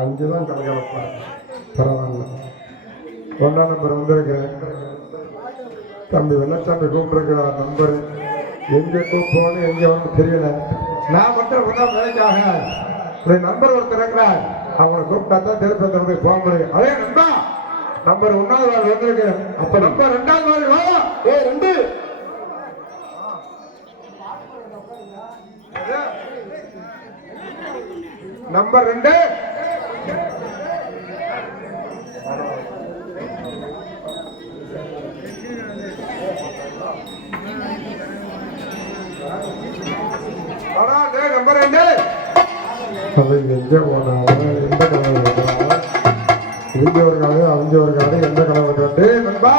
அஞ்சுதான் கலகலப்பா. பரவாயில்ல. 1ஆம் நம்பர் வந்திருக்கிறேன். தம்பி வெள்ளச்சாமி கூப்பிட்டுருக்கிறார். நம்பர் எங்க கூப்பிடணும் எங்க வந்து தெரியல. நான் மட்டும் 1ஆம் வேலைக்காக நம்பர் ஒருத்தர் இருக்கிறார். அவங்களை கூப்பிட்டா தான் திருப்பி போய் போக முடியும். அதே நம்பா நம்பர் 1ஆவது வாழ் வந்திருக்கிறேன். அப்ப நம்பர் 2ஆவது வாழ் வா. 2 நம்பர் 2 நம்பர் 2 அது எங்க போனாலும் எந்த கலவை இங்க ஒரு காடு அவங்க ஒரு காடு எந்த கலவை காட்டு நண்பா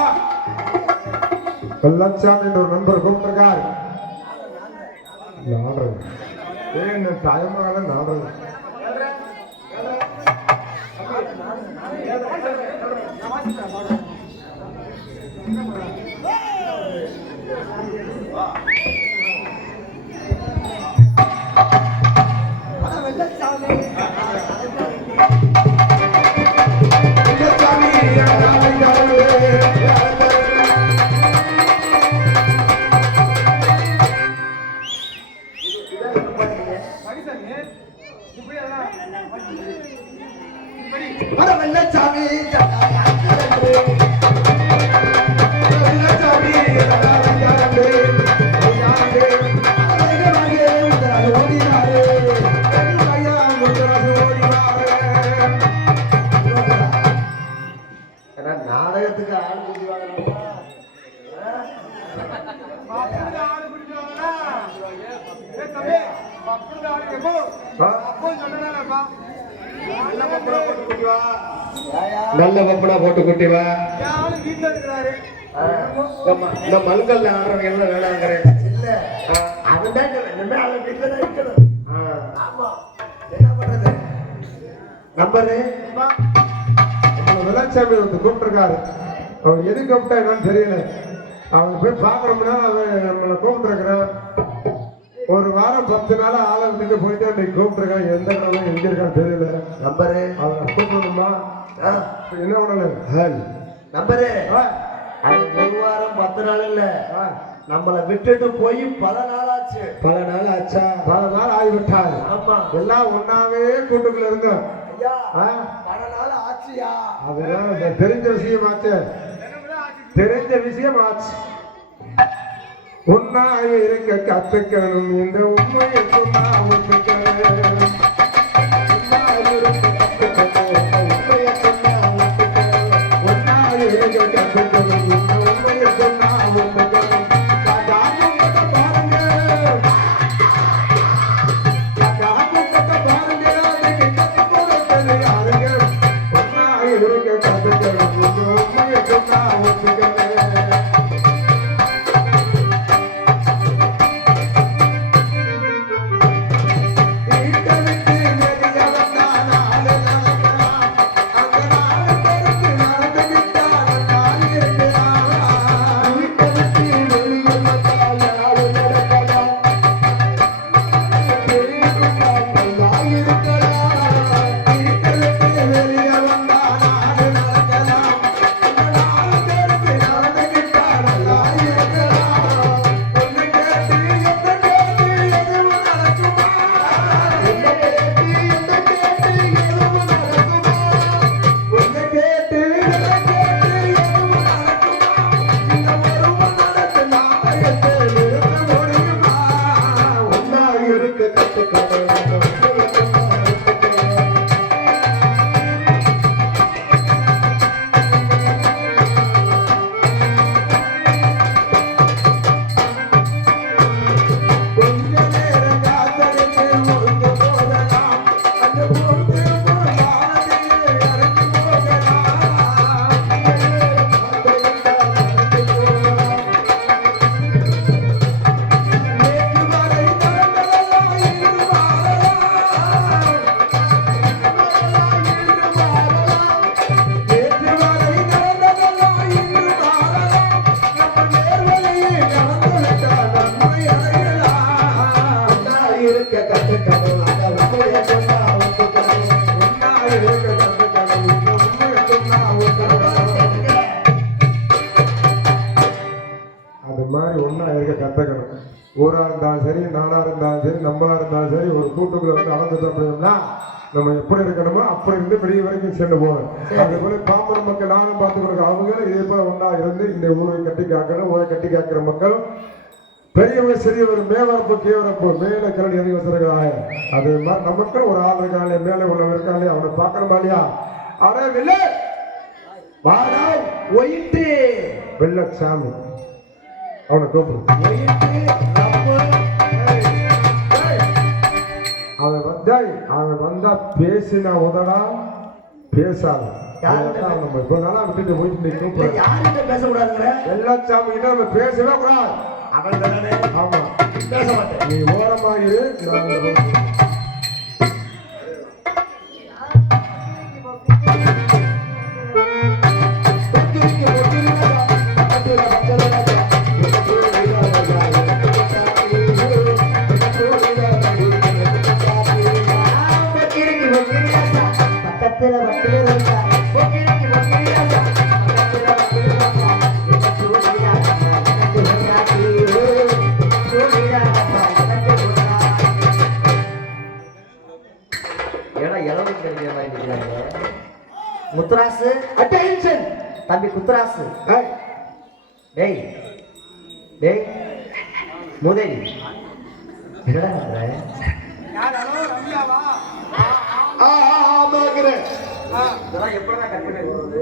வெள்ளச்சாமி ஒரு நண்பர் கூப்பிட்டுருக்காரு. நாடுறது டைமாக நாடுறது நாடகத்துக்கு ஆள் நல்ல பப்பனா போட்டு குட்டிவா மல்கல்ல ஆடுறவங்க எல்லாம் வேணாங்கிறேன். இல்ல அதுதான் என்ன பண்றது நம்பரு வெள்ளச்சாமி வந்து கூப்பிட்டுருக்காரு. அவர் எது கூப்பிட்டா என்னன்னு தெரியல. அவங்க போய் பார்க்கறோம்னா அவன் நம்மளை கூப்பிட்டுருக்கிறான். ஒரு வாரம் 10 நாள் ஆளை விட்டுட்டு போயிட்டு அன்னைக்கு கூப்பிட்டுருக்கான். எந்த கடவுளும் எங்க இருக்கான்னு தெரியல. நம்பரு அவங்க கூப்பிடணுமா என்ன உடனே நம்பரு 1 வாரம் 10 நாள் இல்ல நம்மளை விட்டுட்டு போய் பல நாள் ஆச்சு. பல நாள் ஆச்சா? பல நாள் ஆகிவிட்டால் ஆமா. எல்லாம் ஒன்னாவே கூட்டுக்குள்ள இருந்தோம். ஐயா ஆ? பல நாள் ஆச்சுயா. அதுதான் இந்த தெரிஞ்ச விஷயமாச்சு. தெரிஞ்ச விஷயமாச்சு. உன்னாக இருக்க கத்துக்கணும், இந்த உண்மையை சொன்னா ஒத்துக்கணும். உன்னாக இருக்க கத்துக்கணும், இந்த உண்மையை சொன்னா ஒத்துக்கணும். உன்னாக இருக்க கத்துக்கணும், இந்த உண்மையை சொன்னா ஒத்துக்கணும். காக்காமுகத்தை பாருங்க, காக்காமுகத்தை பாருங்க, அதுக்கு கத்துக் கொடுத்தது யாருங்க? உன்னாக இருக்க கத்துக்கணும், இந்த உண்மையை சொன்னா ஒத்துக்கணும். ஊரா இருந்தாலும் சரி, நானா இருந்தாலும் சரி, நம்மளா இருந்தாலும் சரி, ஒரு கூட்டுக்குள்ள வந்து அடைஞ்சிட்டோம் அப்படின்னா நம்ம எப்படி இருக்கணுமோ அப்படி இருந்து வெளியே வரைக்கும் சென்று போகணும். அதே போல பாம்பர மக்கள் நானும் பார்த்துக்கிறோம். அவங்க இதே போல ஒன்றா இருந்து இந்த ஊரை கட்டி காக்கணும். ஊரை கட்டி காக்கிற மக்கள் பெரியவர் சிறியவர், மேவரப்பு கீவரப்பு, மேல கிளடி அதிக வசதிகளாக அது மாதிரி நமக்கு ஒரு ஆள் இருக்காங்க, மேலே உள்ளவங்க இருக்காங்க, அவனை பார்க்கணுமா இல்லையா? அவனே வெள்ள வாடா ஒயிட்டு வெள்ளச்சாமி, அவனை கூப்பிடு. அவன் வந்தா பேசினா உதடா பேசாத. நம்ம இப்ப நாளா விட்டுட்டு போயிட்டு பேசக்கூடாதுங்க. வெள்ளச்சாமி கிட்ட நம்ம பேசவே கூடாது. ஆமா, பேச மாட்டேன். நீ ஓரமாகிரு. முத்துராசு, அட்டென்ஷன் தம்பி குத்துராசு. டேய் டேய் முதலி என்னடா பண்ற? இதெல்லாம் எப்படா கட் பண்ணி போறது?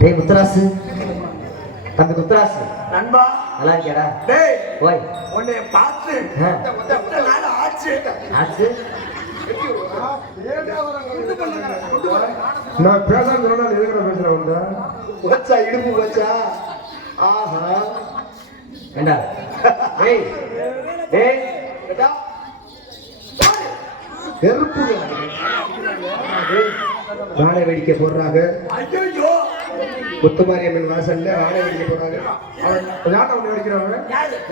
டேய் முத்துராசு, தம்பி குத்துராசு நண்பா, நல்லா இருக்கியாடா? டேய் ஓய், உன்னை பார்த்து எத்தனை நாள் ஆச்சு? ஆச்சு நான் பேசாம பேசுறேன். வச்சா இடுப்பு வச்சா. ஆஹா ஏண்டா டேய் டேய் நெருப்பு வாழை வெடிக்க போடுறாங்க. முத்துமாரியம்மன் வாசல்ல வாழை வெடிக்க போறாங்க. ஏன்டா ஒண்ணு அடிக்கிறவங்க?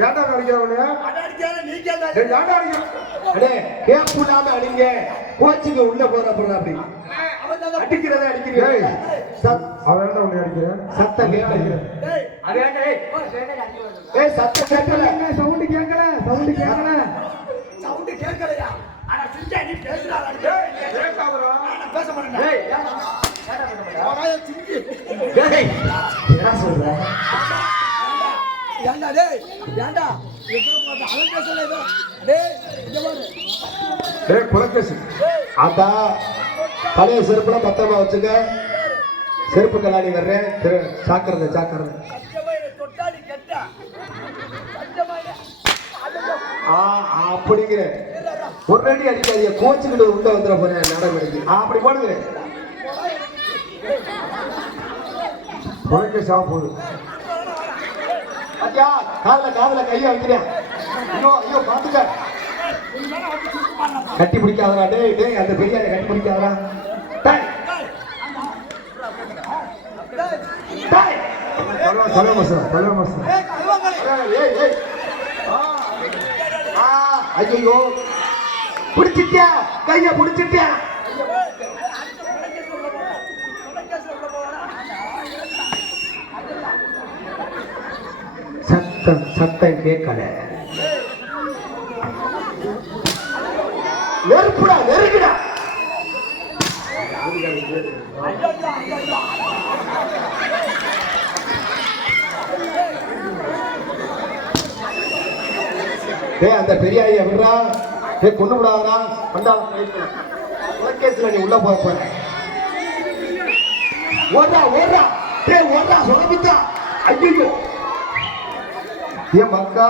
ஏன்டா அடிக்கிறவங்க? கேப்புடாம அடிங்க, கோச்சுக்கு உள்ள போற அப்படி அடிக்கிறதே அடிக்கிறீங்க. அவன் என்ன உன்னை அடிக்கிறேன்? சத்தம் கேட்கல. ஏய் சத்தம் கேட்கல. சவுண்ட் கேட்கல. சவுண்ட் கேட்கல. சவுண்ட் கேட்கலையா? ஆனா சிஞ்சா நீ பேசுறாடா. டேய் பேச மாட்டேன். டேய் ஓடாய சிங்கி. டேய் என்ன சொல்ற? ஏண்டா டேய் ஏண்டா எங்க போற அவன் பேசல ஏதோ. டேய் இங்க பாரு. டேய் குலக்கேசி. ஆத்தா பழைய செருப்புல பத்திரமா வச்சுக்க. செருப்பு கலாணி வர்றேன். சாக்கிறத சாக்கிறத. தொட்டாடி கெட்டா. சஞ்சமாயில. அப்படிங்கிற ஒரு அடி அடிக்காதீங்க. கோச்சுக்கிட்டு உள்ள வந்துட போறேன் நடவடிக்கை. அப்படி போடுங்க. குலக்கேசி ஆக போகுது. ஐயா காதுல கையை வைக்கிறேன். ஐயோ ஐயோ பாத்துக்க. கட்டி பிடிக்காதடா. டேய் டேய் அந்த பெரியாரை கட்டி பிடிக்காதடா. டேய் டேய் கலவை மசாலா. ஏய் கல்வங்களே. ஏய் ஏய் ஐயோ பிடிச்சிட்டியா? கையை பிடிச்சிட்டியா? சத்தம் கேட்கல. நெருப்புடா நெருங்குடா. அந்த பெரிய ஐயா விடுறா. கொண்டு விடாதா உலகேஸ்ல நீ உள்ள போற. ஓடுறா ஓடுறா. ஓடுறா சொல்ல. ஐயோ ஏன் மக்கா.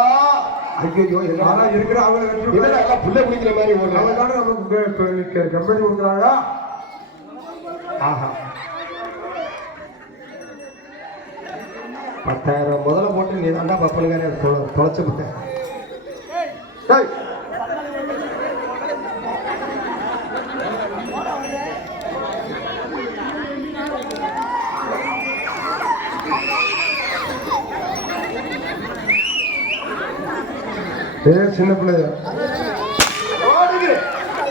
ஐயோ ஆனா இருக்கிற அவங்க புள்ள பிடிக்கிற மாதிரி ஓடுறாங்க. அவன் தானே நமக்கு கம்பெனி கொடுக்குறாங்க. ஆஹா 10,000 முதல்ல போட்டு நீ தாண்டா பப்பனுங்க தொலைச்சு விட்டேன். சின்ன பிள்ளையா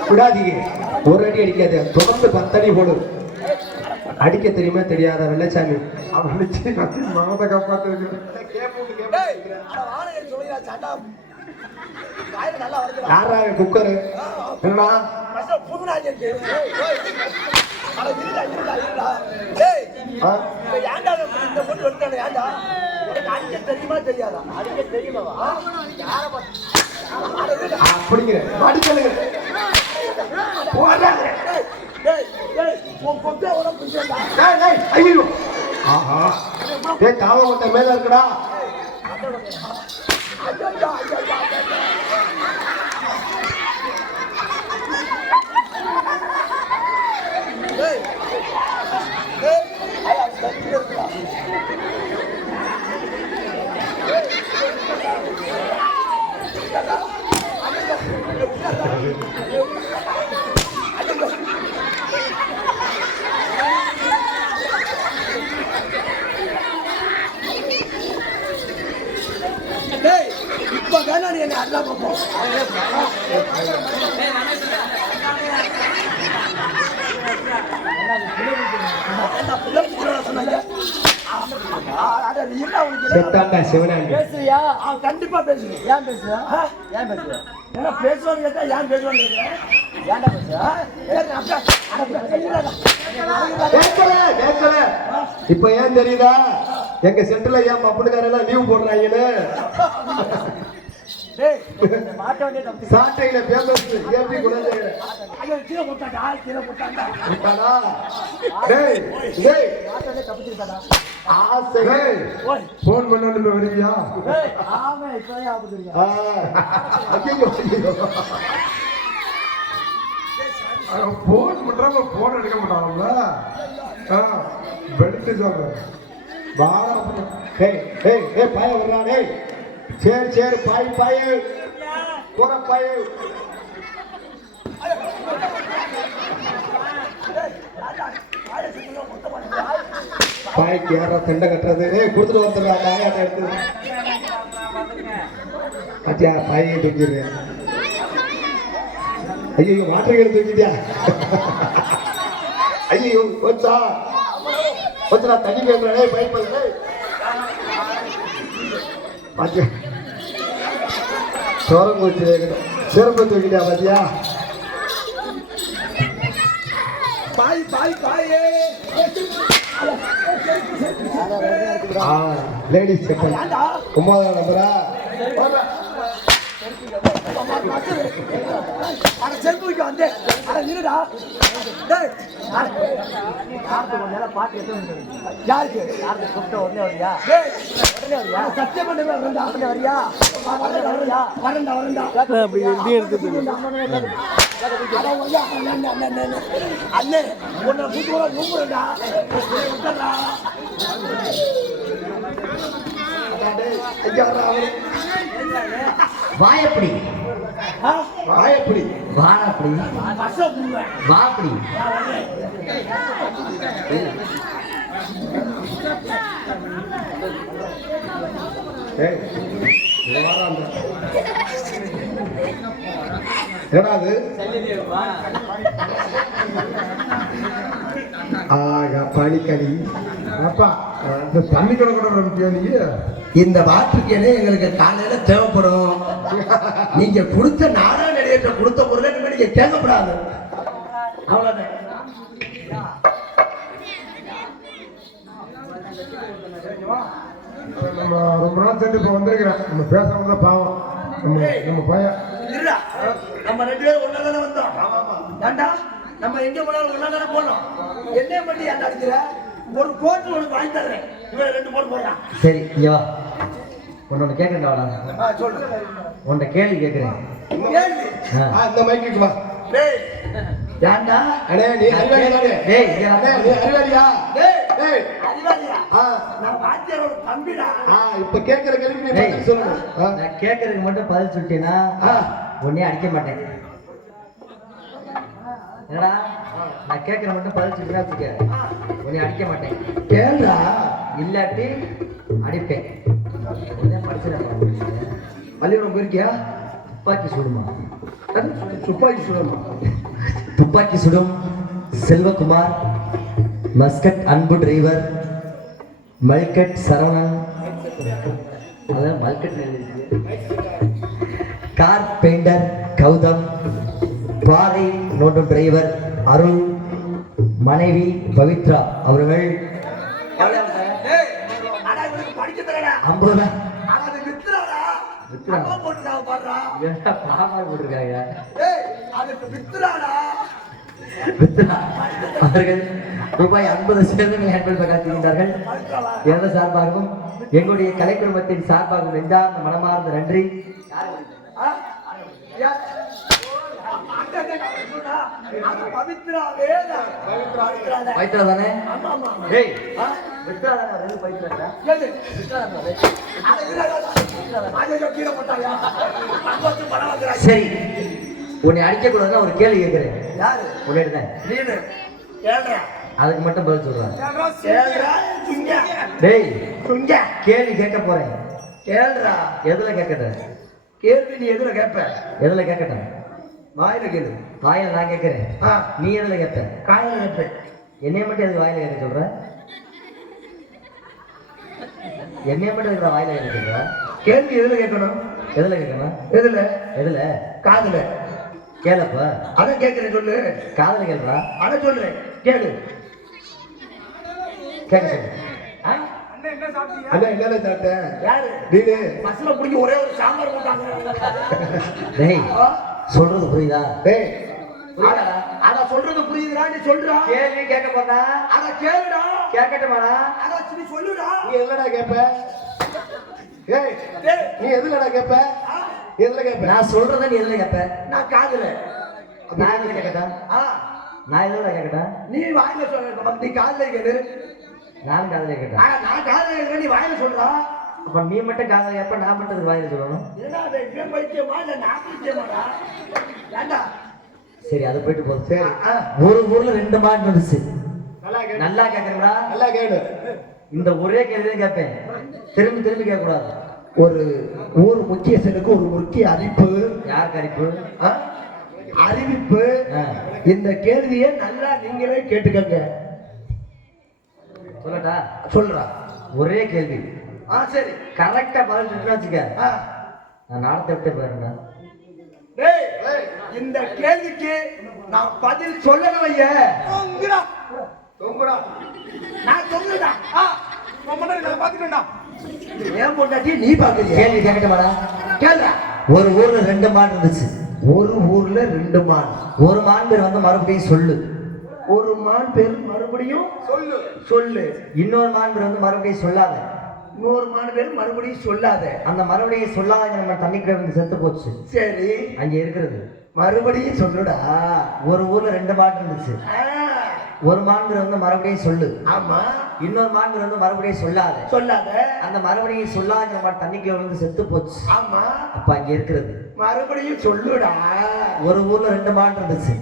விடாதீங்க. ஒரு அடி அடிக்காது. தொடர்ந்து 10 அடி போடு. அடிக்க தெரியுமா தெரியாத வெள்ளச்சாமி? அவன் மனத்தை காப்பாத்து. யாராக குக்கரு என்னடா அப்படிங்கிற அடிக்கலுங்க. ஐயோ ஆஹா தாவட்ட மேல இருக்குடா. இப்ப வேணா நீ என்ன அண்ணா பார்ப்போம். கண்டிப்பா பேசுவேன். ஏன் பேசுவேன்? ஏன் பேசுவேன்? ஏன்னா பேசுவான்னு கேட்டா ஏன் பேசுவான்னு கேட்கிறேன். ஏன்டா பேசுவேன்? இப்ப ஏன் தெரியுதா? எங்க சென்டர்ல ஏன் பப்புனுக்காரெல்லாம் லீவ் போடுறாங்கன்னு. சாட்டையில பேசுறது எப்படி குழந்தைங்க கீழே போட்டாண்டா கீழே போட்டாண்டா. போன் பண்ணாலும் வருவியா? போன் பண்றாங்க. போன் எடுக்க மாட்டாங்கல்ல. வெளுத்து சொல்றேன். பாய வர்றானே. சரி சரி பாய் பாய் போற பாய். பாய்க்கு யாரா தண்டை கட்டுறது? கொடுத்துட்டு வந்துடுறா பாயாட்ட எடுத்து. அத்தியா பாயை தூக்கிடுறேன். ஐயோ மாற்றைகளை தூக்கிட்டியா? ஐயோ வச்சா வச்சு நான் தண்ணி கேட்கிறேன் பயப்பட பாத்தியா சோரம் போச்சு சிறப்பு தூக்கிட்டா பாத்தியா பாய் பாய் பாயே லேடிஸ் செக்ஷன் 9ஆம் நம்பரா அட செல்புக்கு வந்து அட நில்லுடா டேய் யாருக்கு கூப்பிட்ட உடனே வரியா உடனே வரியா சத்தியம் பண்ணவே வரண்டா உடனே வரியா வரண்டா வரண்டா அப்படி எழுதி எடுத்து அண்ணே உன்னை கூட்டு வர நூறுடா வாயப்படி வாயப்படி வானப்படி வாப்படி என்னடா அது ஆகா பனிக்கனி அப்பா இந்த தண்ணி கிடக்கூட இந்த வாட்டுக்கே எங்களுக்கு காலையில தேவைப்படும் நீங்க கொடுத்த நாடா நிறைய கொடுத்த பொருளை நீங்க கேட்கப்படாது அவ்வளவுதான் நம்ம ரொம்ப நாள் சென்று இப்போ வந்திருக்கிறேன் நம்ம பேசாம தான் பாவம் நம்ம பையன் நம்ம 2 பேரும் ஒண்ணா தானே வந்தோம் ஏண்டா நம்ம எங்க போனாலும் ஒண்ணா தானே போனோம் என்ன பண்ணி ஏன்டா அடிக்கிற ஒரு கோட்டு உனக்கு வாங்கி தர்றேன் இவன் 2 போட்டு போடுறான் சரி ஐயா ஒன்னு கேட்கறேன்டா சொல்றேன் உன்ட கேள்வி கேட்கிறேன் கேள்வி இந்த மைக்கு வா டேய் ஏன்டா அண்ணே நீ அறிவாளி தானே டேய் அண்ணே நீ அறிவாளியா டேய் அறிவாளியா நான் வாத்தியாரோட தம்பிடா இப்ப கேக்குற கேள்விக்கு நீ பதில் சொல்லணும் நான் கேட்கறதுக்கு மட்டும் பதில் சொல்லிட்டேன்னா உன்னையே அடிக்க மாட்டேன் என்னடா நான் கேட்கற மட்டும் பதில் சொல்லிட்டா வச்சுக்க உன்னை அடிக்க மாட்டேன் கேளுடா இல்லாட்டி அடிப்பேன் பள்ளிக்கூடம் போயிருக்கியா துப்பாக்கி சுடுமா துப்பாக்கி சுடமா துப்பாக்கி சுடும் செல்வகுமார் மஸ்கட் அன்பு டிரைவர் மல்கட் சரவணன் அதான் மல்கட் கார் பெயிண்டர் கௌதம் பாறை நோட்டு டிரைவர் அருள் மனைவி பவித்ரா அவர்கள் 50 அவர்கள் ரூபாய் 50 சேர்ந்து ஹேண்ட்பேக் காத்திருக்கின்றார்கள். எனது சார்பாகவும் எங்களுடைய கலை குடும்பத்தின் சார்பாகவும் நெஞ்சார்ந்த மனமார்ந்த நன்றி. பவித்ரா தானே? சரி, உன்னை அடிக்க கூடாதுன்னு ஒரு கேள்வி கேட்கிறேன். அதுக்கு மட்டும் பதில் சொல்றேன். டேய், கேள்வி கேட்க போறேன். கேளுடா. எதுல கேட்கட்டேன்? கேள்வி நீ எதுல கேட்ப? எதுல கேட்கட்டேன்? வாயில கேளு. வாயில நான் கேட்கிறேன். நீ எதுல கேட்ப? காயில கேட்பேன். என்னைய மட்டும் எதுக்கு வாயில கேட்க சொல்ற? என்னைய மட்டும் எதுக்கு வாயில கேட்க சொல்ற? கேள்வி எதுல கேட்கணும்? எதுல கேட்கணும்? எதுல? எதுல? காதுல. கேளப்ப. அதான் கேட்கிறேன், சொல்லு. காதுல கேள்றா? அதான் சொல்றேன், கேளு. கேட்க சொல்லு. என்ன சாப்பிட்டேன்? யாரு? நீனு. பஸ்ல பிடிக்க ஒரே ஒரு சாம்பார் போட்டாங்க. டேய், சொல்றது புரியுதா? டேய், அத சொல்றது புரியுதுடா, நீ சொல்றா. கேள்வி கேட்க போறா? அத கேளுடா. கேட்கட்டுமாடா? அத நீ சொல்லுடா. நீ எதுலடா கேட்ப? ஏய், நீ எதுலடா கேட்ப? எதுல கேட்ப? நான் சொல்றத நீ எதுல கேட்ப? நான் காதுல. நான் எதுல கேட்கட்டா? நான் எதுல கேட்கட்டா? நீ வாயில சொல்ற, நீ காதுல கேளு. நானும் காதுல கேட்டா? நான் காதுல கேட்கிறேன், நீ வாயில சொல்றா. அப்ப நீ மட்டும் காதுல கேட்ப, நான் மட்டும் வாயில சொல்லணும். ஏன்னா வெங்க பைத்தியமா இல்ல நான் பைத்தியமாடா? ஏண்டா? சரி, அது போயிட்டு போகுது. சரி, ஒரு ஊர்ல 2 மாடு இருந்துச்சு. நல்லா கேட்கறா? நல்லா கேளு. இந்த ஒரே கேள்வி கேட்பேன், திரும்பி திரும்பி கேட்க கூடாது. ஒரு ஊர் முக்கியஸ்தனுக்கு ஒரு முக்கிய அறிப்பு. யாருக்கு அறிப்பு? அறிவிப்பு. இந்த கேள்வியை நல்லா நீங்களே கேட்டுக்கங்க. சொல்லட்டா? சொல்றா. ஒரே கேள்வி. சரி, கரெக்டா பதில் சொல்லிட்டு வச்சுக்க, நான் நாடத்தை விட்டு போயிருந்தேன். இந்த கேள்விக்கு நான் பதில் சொல்லணும் ஐயா. நான் சொல்லுடா. ஏன் பொண்டாட்டி நீ பாக்குறிய? கேள்வி கேட்கட்டுமாடா? கேளுடா. ஒரு ஊர்ல 2 மான் இருந்துச்சு. ஒரு ஊர்ல 2 மான். ஒரு மான் பேர் வந்து மறுபடியும் சொல்லு. ஒரு மான் பேர் மறுபடியும் சொல்லு. சொல்லு. இன்னொரு மான் பேர் வந்து மறுபடியும் சொல்லாத. இன்னொரு மான் பேர் மறுபடியும் சொல்லாத. அந்த மறுபடியும் சொல்லாத நம்ம தண்ணிக்குள்ள வந்து செத்து போச்சு. சரி, அங்க இருக்கிறது. மறுபடியும் சொல்லுடா. ஒரு ஊர்ல 2 மான் இருந்துச்சு. ஒரு மான் பேர் வந்து மறுபடியும் சொல்லு. ஆமா. இன்னொரு மான் பேர் வந்து மறுபடியும் சொல்லாத. சொல்லாத. அந்த மறுபடியும் சொல்லாத நம்ம தண்ணிக்குள்ள வந்து செத்து போச்சு. ஆமா. அப்ப அங்க இருக்கிறது. மறுபடியும் சொல்லுடா. ஒரு ஊர்ல 2 மான்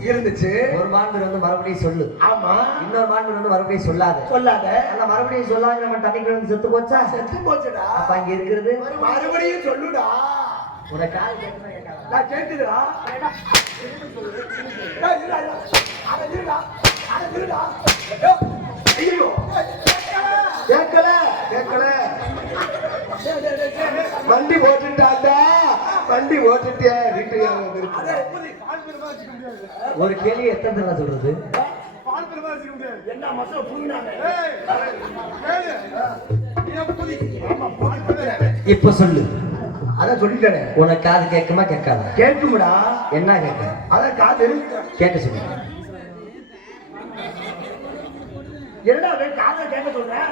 இருந்துச்சு. ஒரு மான் பேர் வந்து மறுபடியும் சொல்லு. ஆமா. இன்னொரு மான் பேர் வந்து மறுபடியும் சொல்லாத. சொல்லாத. அந்த மறுபடியும் சொல்லாத நம்ம தண்ணிக்குள்ள வந்து செத்து போச்சா? செத்து போச்சுடா. அப்ப அங்க இருக்கிறது. மறுபடியும் சொல்லுடா. உனக்கு கால் கேட்குதா? நான் கேட்குதுடா. கேட்கல கேட்கல. வண்டி ஓட்டுட்டாண்டா. வண்டி ஓட்டுட்டேன். ஒரு கேள்வி எத்தனை தடவை சொல்றது? என்ன மசம் புரியுனாங்க. இப்ப சொல்லு. அதான் சொல்லிட்டேனே. உனக்கு காது கேட்குமா கேட்காத? கேட்கும்டா. என்ன கேட்க? அதான் காது கேட்க சொல்லு. என்னடா காதை கேட்க சொல்றேன்.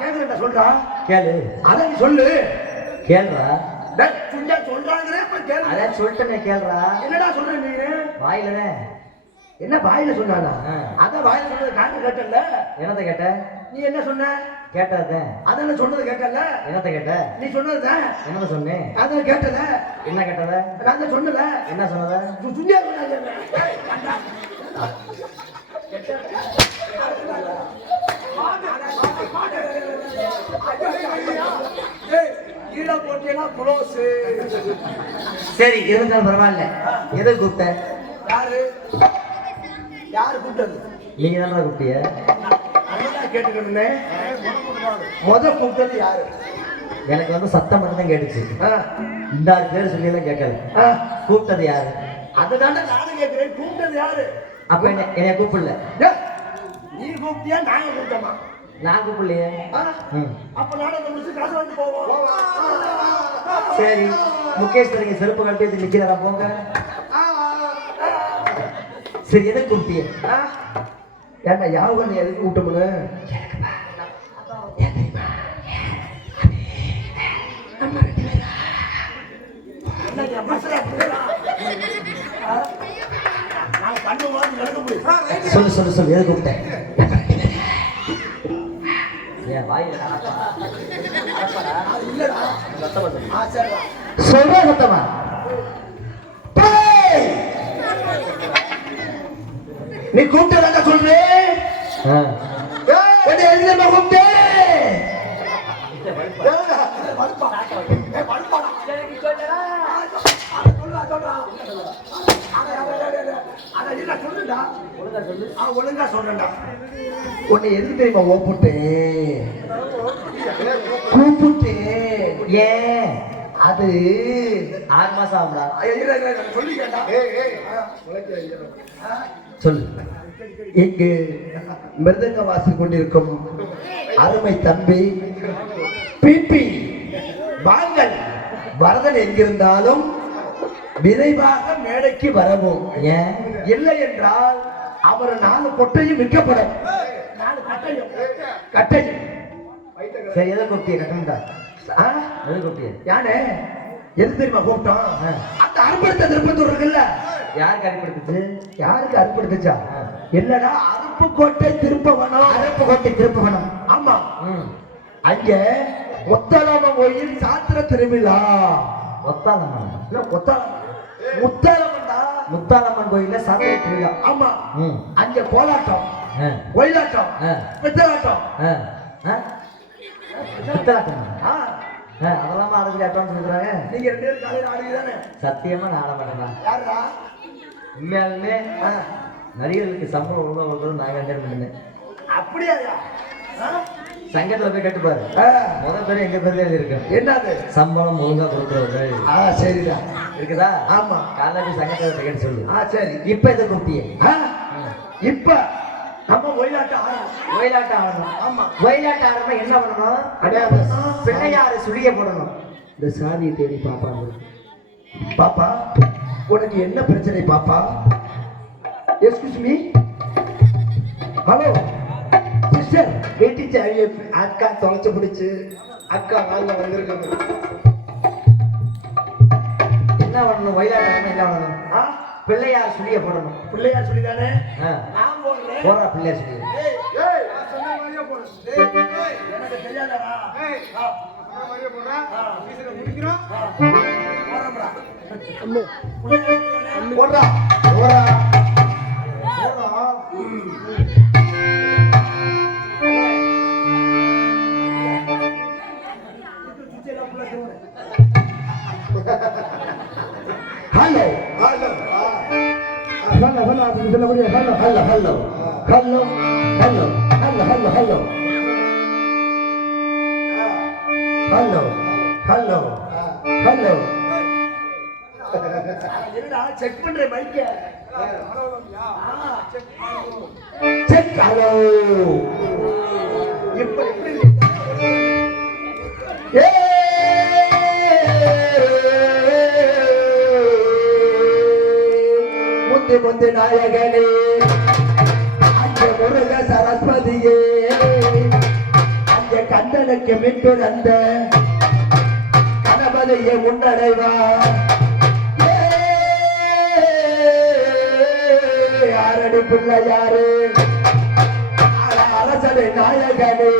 கேட்கல சொல்றா. கேளு. அதான் நீ சொல்லு. கேளுடா. சுண்டா சொல்றாங்கறே. அப்ப கேளு. அதான் சொல்லிட்டேனே, கேளுடா. என்னடா சொல்ற நீ? வாயிலனே. என்ன வாயில சொன்னானா? அதான் வாயில சொன்னது காது கேட்டல. என்னத கேட்ட? நீ என்ன சொன்ன? கேட்டதே. அதான் சொன்னது கேட்டல. என்னத கேட்ட? நீ சொன்னதுதான். என்னத சொன்னேன்? அதான் கேட்டல. என்ன கேட்டத? நான் சொன்னல. என்ன சொன்னத? சுண்டியா சொன்னாங்க. சரி, இருந்தாலும் பரவாயில்ல. எதை கூப்பிட்ட? யாரு யாரு கூப்பிட்டது? நீங்க தானே கூப்பிட்டிய? கேட்டுக்கணுமே. முத கூப்பிட்டது யாரு? எனக்கு வந்து சத்தம் மட்டும் தான் கேட்டுச்சு. இந்த 6 பேர் சொல்லி எல்லாம் கேட்கல. கூப்பிட்டது யாரு? அதுதானே நானும் கேட்கிறேன். கூப்பிட்டது யாரு? அப்ப என்னைய கூப்பிடல. நீ கூப்பிட்டியா? நாங்க கூப்பிட்டோமா? நான் கூப்பிடலையே. அப்ப நானும் முடிச்சு காசு வந்து போவோம். சரி, முகேஷ் நீங்க செருப்பு கழட்டி நிக்கிறதா? போங்க. சரி, எதை கூப்பிட்டிய? ஏன்டா யாவும் நீ எதுக்கு கூப்பிட்டோம்னு? சொல்லு சொல்லு சொல்லு, எதை கூப்பிட்டேன்? சொல்ற சத்தமா? நீ கூப்பிட்டு சொல்றேன். கூப்பிட்டு ஒழுங்கா சொல்றா. உன்னை எதுக்கு தெரியுமா கூப்பிட்டேன்? ஏன்? அது 6 மாசம் ஆகும்டா. சொல்லி கேட்டா சொல்லு. இங்கு மிருதங்க வாசிக் கொண்டிருக்கும் அருமை தம்பி பிபி வாங்கல் வரதன் எங்கிருந்தாலும் விரைவாக மேடைக்கு வரவும். ஏன்? இல்லை என்றால் அவர் 4 கொட்டையும் விற்கப்படும். 4 கட்டையும். சரி, எதை கூப்பிட்டிய? கட்டணும்டா. எதை கூப்பிட்டிய? யானே எது தெரியுமா கூப்பிட்டோம்? அந்த அறுப்படுத்த திருப்பத்தூர் இருக்குல்ல. யாருக்கு அடிப்படுத்துச்சு? யாருக்கு அறுப்படுத்துச்சா? என்னடா அருப்புக்கோட்டை திருப்பவனம். அருப்புக்கோட்டை திருப்பவனம். ஆமா. அங்க முத்தாலம்மன் கோயில் சாத்திர திருவிழா. முத்தாலம்மன் முத்தாலம்மன் கோயில்ல சாத்திர திருவிழா. ஆமா. அங்க கோலாட்டம், ஒயிலாட்டம், பித்தலாட்டம். அதெல்லாம் ஆடுறது அட்வான்ஸ் கொடுக்குறாங்க. நீங்க 2 பேரும் காலையில ஆடுவீங்க தானே? சத்தியமா நான் ஆட மாட்டேன்டா. யாருடா? உண்மையாலுமே நடிகர்களுக்கு சம்பளம் ஒழுங்கா கொடுக்குறது நான் வேண்டாம் பண்ணேன். அப்படியாயா? சங்கத்துல போய் கேட்டுப்பாரு. முதல் பேர் எங்க பேர்ல இருக்கு. என்னது? சம்பளம் ஒழுங்கா கொடுக்குறவர்கள். சரிடா. இருக்குதா? ஆமா. காலையில போய் சங்கத்துல போய் கேட்டு சொல்லு. சரி. இப்ப எதை கூப்பிட்டியே? இப்ப நம்ம ஒயிலாட்டம் ஆடணும். ஒயிலாட்டம் ஆடணும். ஆமா. ஒயிலாட்டம் ஆடணும். என்ன பண்ணணும்? அடையாள பிள்ளையாரு சுழிய போடணும். இந்த சாதியை தேடி பாப்பா. பாப்பா உனக்கு என்ன பிரச்சனை பாப்பா? Excuse me. Hello sister. வீட்டு சாவியை அக்கா தொலைச்சு பிடிச்சு அக்கா நாளில் வந்திருக்காங்க. என்ன பண்ணணும்? ஒயிலாட்டம் என்ன பண்ணணும்? பிள்ளையார் சுழிய போடணும். பிள்ளையார் சொல்லிதானே நான் போடுறேன். போடுறா பிள்ளையார் சுழிய. எனக்கு தெரியாதடா. போடுறா போடுறா. ஹலோ ஹலோ ஹலோ ஹலோ அப்படி சொல்லக்கூடிய hello hello hello hello hello hello hello hello hello hello hello. என்னடா செக் பண்றேன் மைக்க. செக். ஹலோ. இப்ப எப்படி முந்தி முந்தி நாயகனே அங்கே முருக சரஸ்வதியே அங்கே கண்ணனுக்கு மிட்டு வந்த கணபதியை முன்னடைவா யாரடி பிள்ளை யாரு அரசனை நாயகனே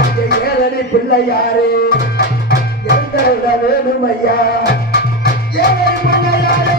அங்கே ஏழடி பிள்ளை யாரு எந்த வேணும் ஐயா ஏழடி பிள்ளை யாரு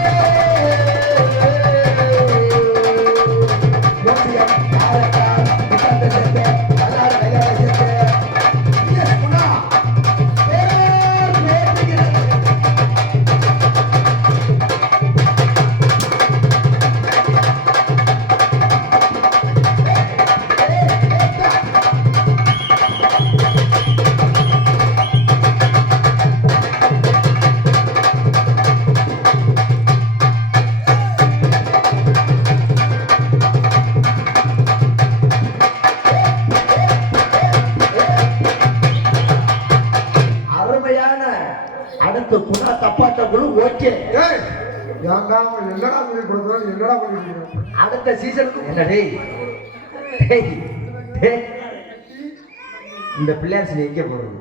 அடுத்த சீசனுக்கு என்னடே இந்த பிள்ளையார் சிலை எங்க போறது?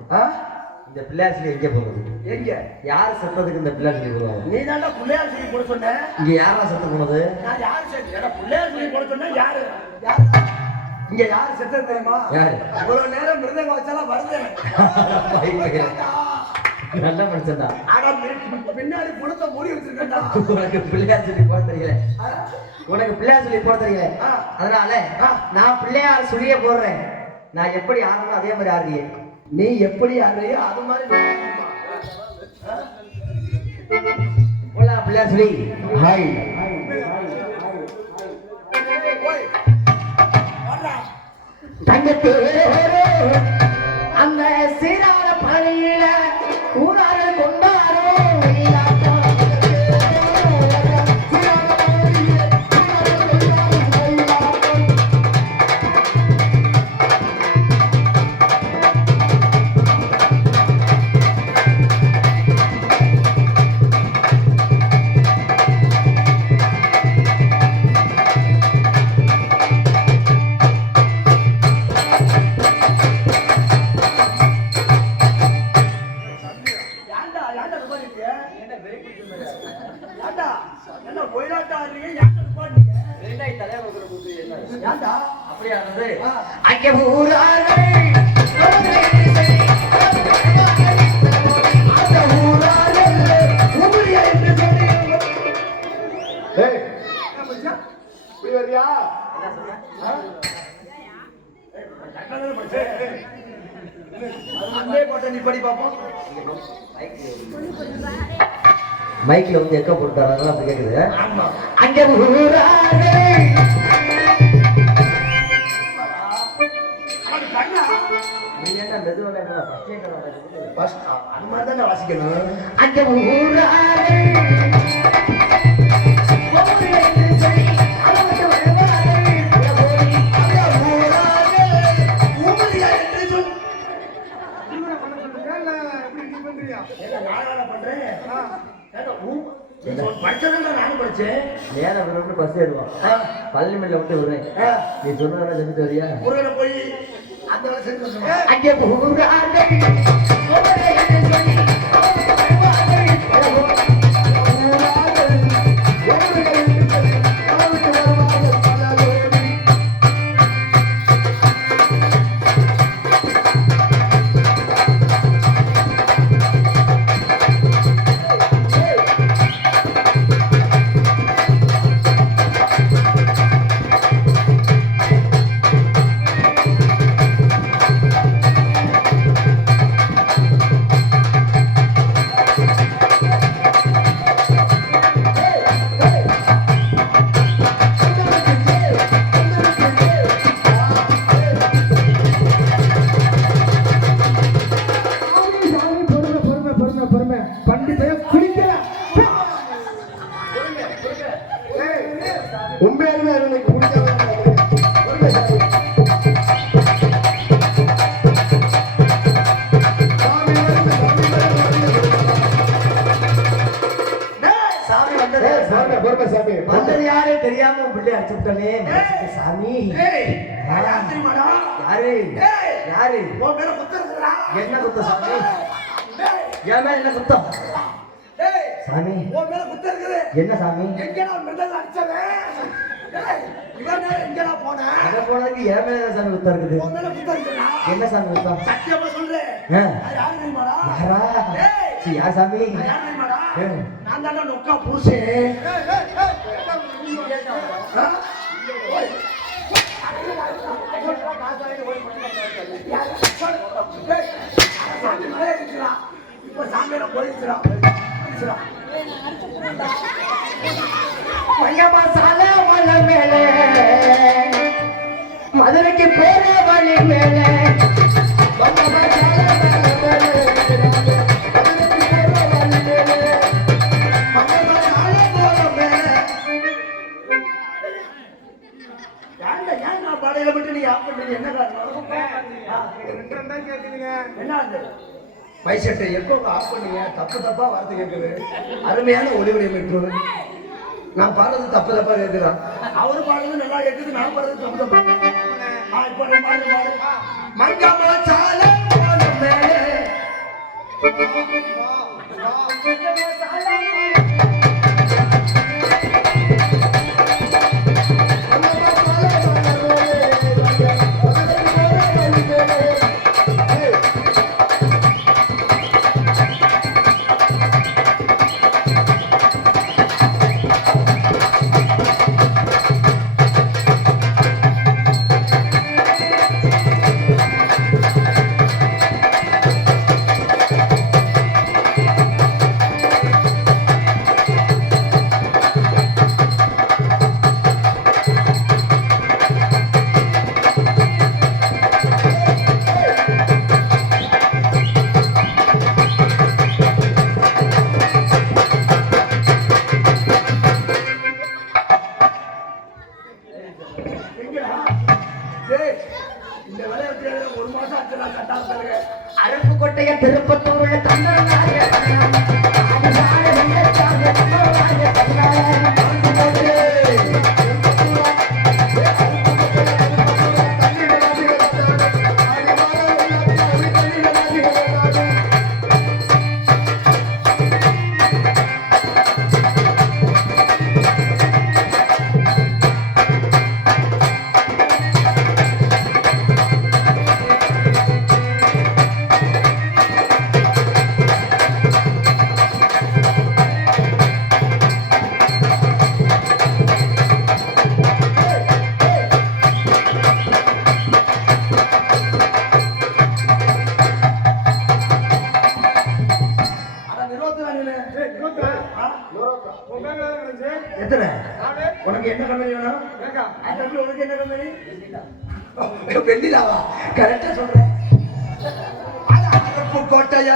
இந்த பிள்ளையார் சிலை எங்க போறது? எங்க யார் செத்ததுக்கு இந்த பிள்ளையார் சிலை போடுவாங்க? நீ தான்டா பிள்ளையார் சிலை போட சொன்ன. இங்க யாரா செத்து போனது? நான் யார் செத்து? ஏடா பிள்ளையார் சிலை போட சொன்னா யாரு? யார் இங்க யார் செத்தது தெரியுமா? யாரு? இவ்வளவு நேரம் மிருதங்க வச்சாலாம் வருது. நல்ல மனுஷன்டா. ஆனா பின்னாடி புணத்தை மூடி வச்சிருக்கேன்டா. உனக்கு பிள்ளையார் சொல்லி போட தெரியல. உனக்கு பிள்ளையார் சொல்லி போட தெரியல. அதனால நான் பிள்ளையார் சொல்லியே போடுறேன். நான் எப்படி ஆடுறோம் அதே மாதிரி ஆடுறியே. நீ எப்படி ஆடுறியோ அது மாதிரி போலாம் பிள்ளையார் சொல்லி. ஹாய் தங்கத்தே அந்த சீரான பணியில ஊரார்கள் கொண்டாரோ அங்கே ஊரார்கள் நீ படி பாப்போம். மைக்ல வந்து எக்க போட்டாங்க அப்படி கேக்குது. ஆமா அங்க ஊராரே அது பண்ணா நீ என்ன மெதுவாக ஃபர்ஸ்ட் அது மாதிரி தான் வாசிக்கணும். அங்க ஊராரே நேரம் விரும்பி பஸ் ஏறுவான் பள்ளிமல்ல விட்டு விடுறேன். நீ சொன்னதெல்லாம் செஞ்சுட்டு வரியா? போய் அந்த வேலை செஞ்சு வந்துருவோம். அங்கே ஊராரே உண்மையாலுமே எனக்கு சாமி வந்தது யாரே தெரியாம உன் பிள்ளை அடிச்சு விட்டனே சாமி. யாரு யாரு என்ன குத்தம் சாமி? என் மேல என்ன குத்தம் சாமி? என்ன சாமி? அங்க போனதுக்கு என் மேல சாமி குத்தம் இருக்குது. என்ன சாமி குத்தம்? யாரா? யார் சாமி? நான் தானே நொக்கா புருஷன். இப்ப சாமியில போயிடுச்சுடா. மதுரைக்கு போற வழி மேல பாடையில மட்டும் நீங்க ஆஃப் பண்றீங்க என்ன காரணம்? என்ன பைசெட்டை எப்போ ஆஃப் பண்ணீங்க? தப்பு தப்பா வார்த்தை கேட்குது. அருமையான ஒளிவடி மீட்ரு. நான் பாடுறது தப்பு தப்பா கேட்குறான். அவரு பாடுறது நல்லா கேட்குது, நான் பாடுறது தப்பு தப்பா. இப்போ நான் பாடு மங்கம்மா சாலை மேலே எத்தனை உனக்கு என்ன கம்பெனி வேணும் உனக்கு என்ன கம்பெனி வெண்ணிலாவா கரெக்டா சொல்றேன் கோட்டையா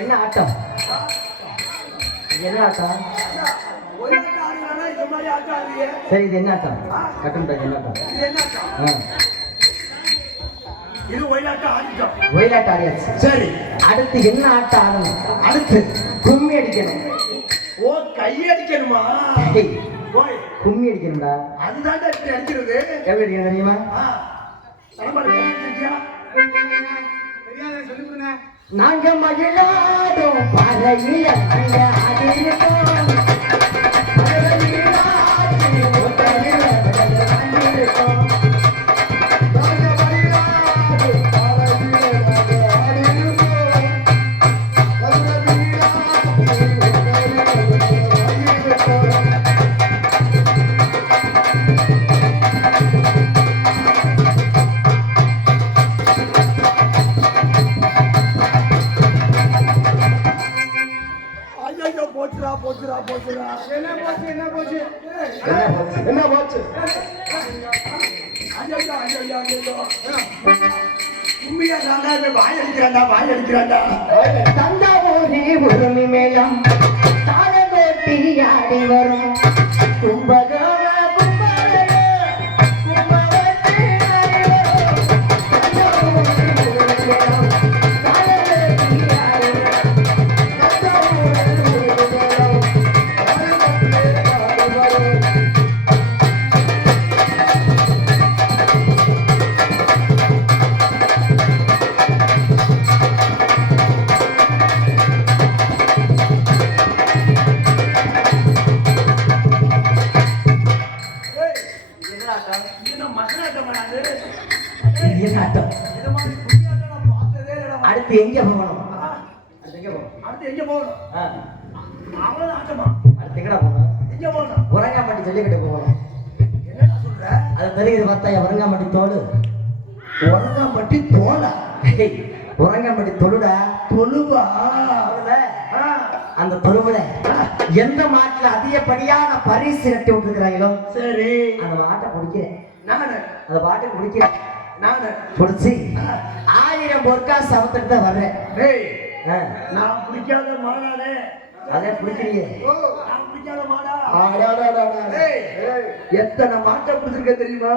என்ன ஆட்டம் என்ன ஆட்டம் சரி இது என்ன ஆட்டம் கட்டன் பேக் என்ன ஆட்டம் இது ஒயிலாட்டம் ஆடிட்டோம் ஒயிலாட்டம் ஆடியாச்சு சரி அடுத்து என்ன ஆட்டம் ஆடணும் அடுத்து கும்மி அடிக்கணும் ஓ கை அடிக்கணுமா கும்மி அடிக்கணும்டா அதுதான் இப்படி அடிக்கிறது எப்படி அடிக்கணும் தெரியுமா நாங்க மகிழாடும் பறையில நாங்க ஆடிருக்கோம் தந்தாவூரி உரிமை மேளம் தாளங்கோட்டி ஆடி வரும் அடுத்து எங்க போகணும் அடுத்து எங்க போகணும் அவ்வளவுதான் ஆட்டமா அடுத்து எங்கடா போகணும் எங்க போகணும் உரங்காம்பட்டி ஜல்லிக்கட்டு போகணும் என்னடா சொல்ற அது தெரியுது பார்த்தா உரங்காம்பட்டி தோடு உரங்காம்பட்டி தோடா உரங்காம்பட்டி தொழுடா தொழுவா அந்த தொழுவுல எந்த மாட்டுல அதிகப்படியான பரிசு கட்டி விட்டுருக்கிறாங்களோ சரி அந்த மாட்டை பிடிக்கிறேன் நானு அந்த பாட்டை பிடிக்கிறேன் நானு பிடிச்சி 1000 பொற்கா சமத்துட்டு தான் வர்றேன் நான் பிடிக்காத மாடானே அதே பிடிக்கிறீங்க நான் பிடிக்காத மாடா எத்தனை மாட்டை பிடிச்சிருக்க தெரியுமா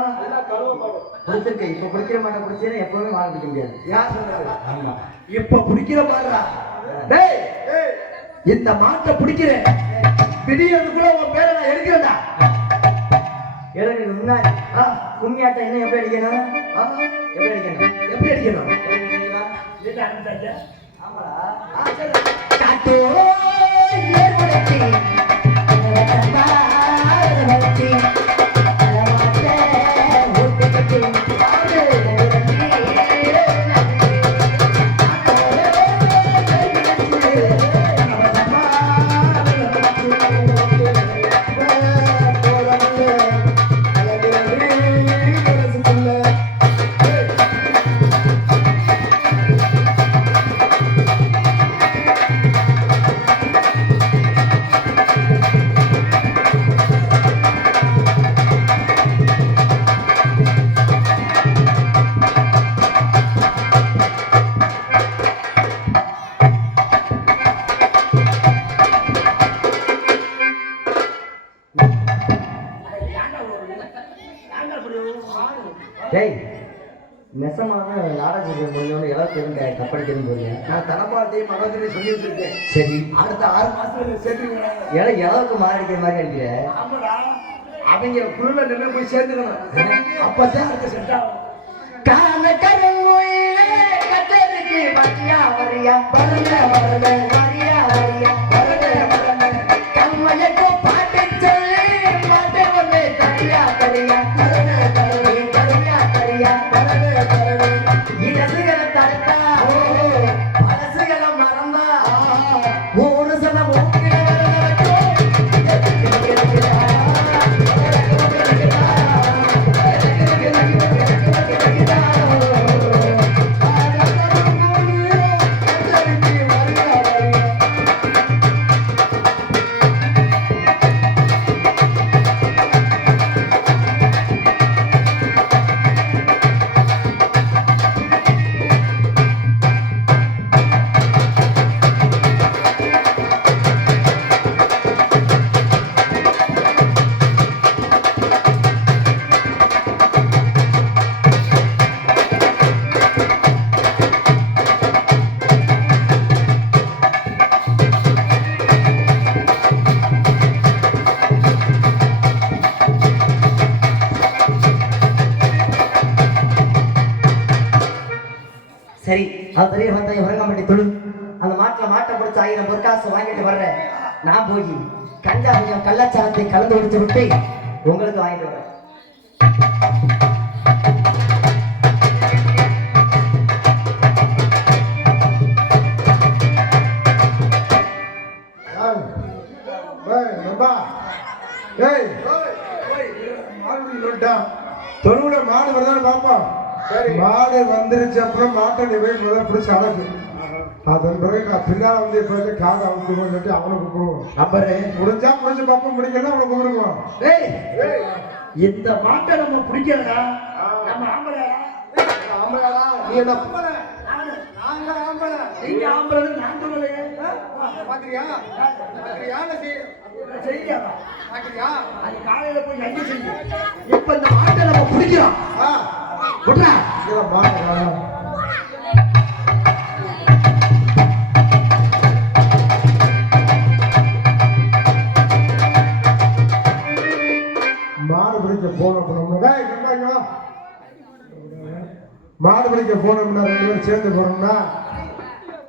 பிடிச்சிருக்கேன் இப்ப பிடிக்கிற மாட்டை பிடிச்சேன்னா எப்பவுமே மாட பிடிக்க முடியாது யார் சொல்றது ஆமா இப்ப பிடிக்கிற மாடுறா டேய் இந்த மாட்டை பிடிக்கிறேன் விடியறதுக்குள்ள உன் பேரை நான் எடுக்கிறேன்டா எனக்கு முன்னாடி கும்மியாட்டம் என்ன எப்படி அடிக்கணும் எப்படி அடிக்கணும் எப்படி அடிக்கணும் நெசமான நாடகம் முடிஞ்சோன்னு எல்லாம் தெரிஞ்ச கப்படிக்கணும் போறீங்க. நான் தனப்பாட்டையும் மனோஜனையும் சொல்லி வச்சிருக்கேன். சரி, அடுத்த 6 மாசத்துல சேர்த்துருங்க. ஏன்னா எவ்வளவுக்கு மாறிக்கிற மாதிரி அடிக்கிற. ஆமாடா, அவங்க குழுல நின்று போய் சேர்ந்துக்கணும். அப்பதான் அடுத்த செட் ஆகும். காண கருங்குயிலே கச்சேரிக்கு வரியா வரியா வரல வரல வரியா வரியா வரல வரல கம்மையோ பாட்டு சொல்லி பாட்டு வந்து தரியா தரியா வரல வரல தரியா தரியா வரல வரல இடசுகளை தடுத்தா பழசுகளை மறந்தா ஒரு சில மூக்கில சரி, அது பெரிய வந்தாங்க வரங்காமட்டி தொழு. அந்த மாட்டில் மாட்டை பிடிச்சி 1000 பொற்காசு வாங்கிட்டு வர்றேன். நான் போய் கஞ்சா கொஞ்சம் கள்ளச்சாரத்தை கலந்து குடிச்சு விட்டு உங்களுக்கு வாங்கிட்டு வரேன். தொழுவுல மாடு வருதான்னு பாப்போம். மாடு வந்துருச்சு, அப்புறம் மாட்டை நீ போய் முதல்ல பிடிச்சி அடக்கு. அதன் பிறகு நான் பின்னால வந்து இப்ப காதை அவுத்துவோம் சொல்லிட்டு அவனை கூப்பிடுவோம். நம்பரு முடிஞ்சா முடிச்சு பார்ப்போம், முடிக்கல அவனை கூப்பிடுவோம். இந்த மாட்டை நம்ம பிடிக்கலடா. நம்ம ஆம்பளையா? ஆம்பளையா? நீ என்ன ஆம்பளை? நாங்க ஆம்பளை. நீங்க ஆம்பளை, நான் சொல்லலையே. பாக்குறியா? பாக்குறியா? செய்யா பாக்குறியா? அது காலையில போய் நன்றி செய்ய. இப்ப இந்த மாட்டை நம்ம பிடிக்கிறோம். விட்றா. மாடு பிடிக்க போனோம்னா மாடு பிடிக்க போனோம்னா 2 பேரும் சேர்ந்து போனோம்னா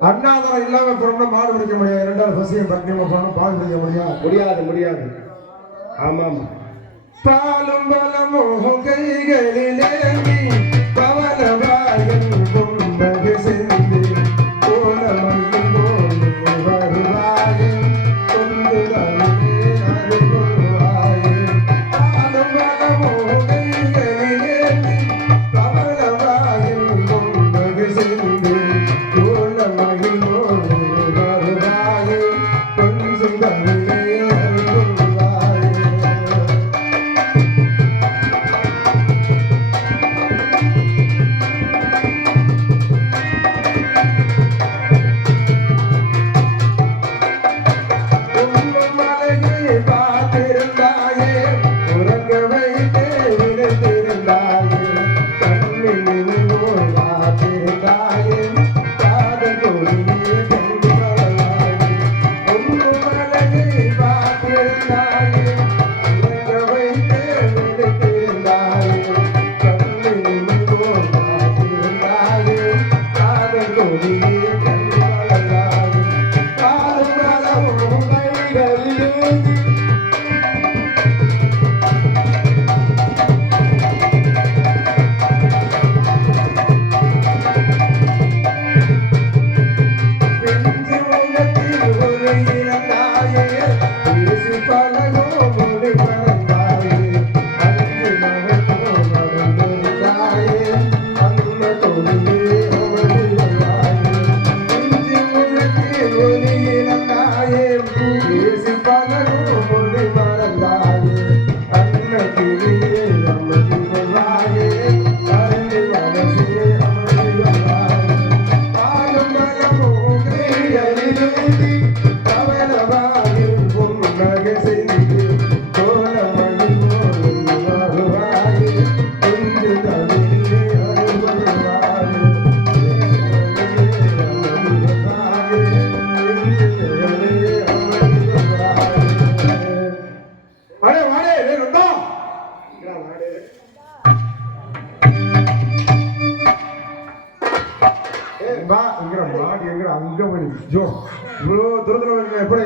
அண்ணாதரம் இல்லாம போனோம்னா மாடு பிடிக்க முடியாது. 2 பசியும் பட்டினியமா போனோம் பால் பிடிக்க முடியாது. முடியாது. ஆமாம். பாலும் பலமும் கைகளிலேந்தி பவனவாயன் கொண்டது சென்று கோலமயில் போலே வருவாயன் கொண்டுதலே அருள்வாயன். பாலும் பலமும் கைகளிலேந்தி பவனவாயன் கொண்டது சென்று கோலமயில் போலே வருவாயன் கொண்டுதலே அருள்வாயன். வா இங்கிற மாடு எங்கிற அங்க போய் ஜோ இவ்வளோ தூரத்துல வருங்க எப்படி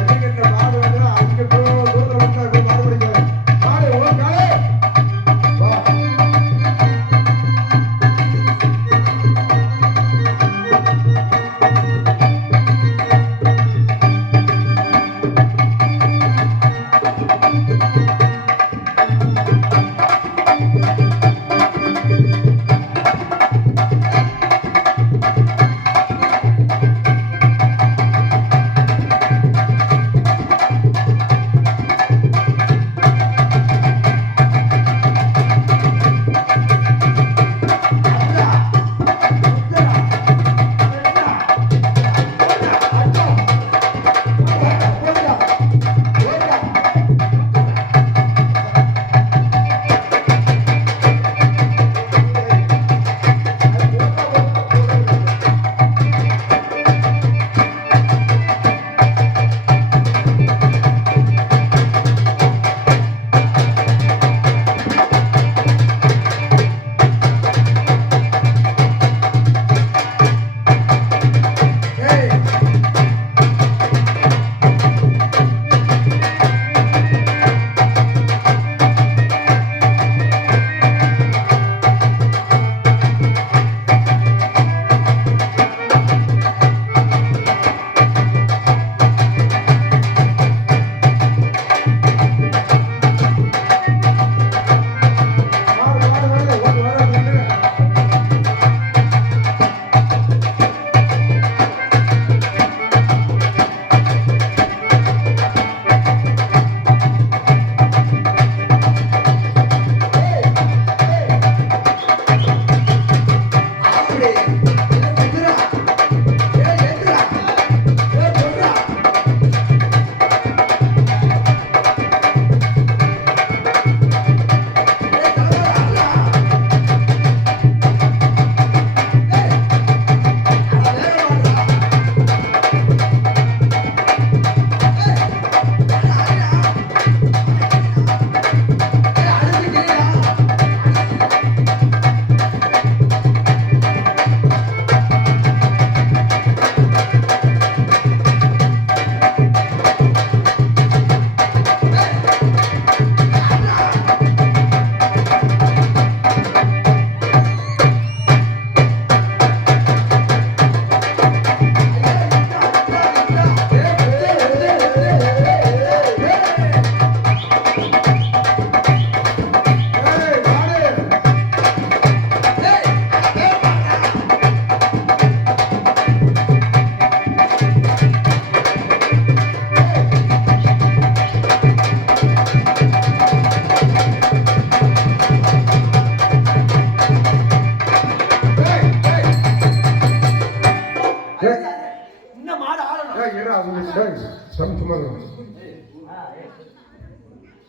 எதுக்கு மாடு வந்து அங்க இவ்வளோ தூரத்துல வந்து போய் மாடு பிடிக்கிறேன் மாடு ஓ காலே வா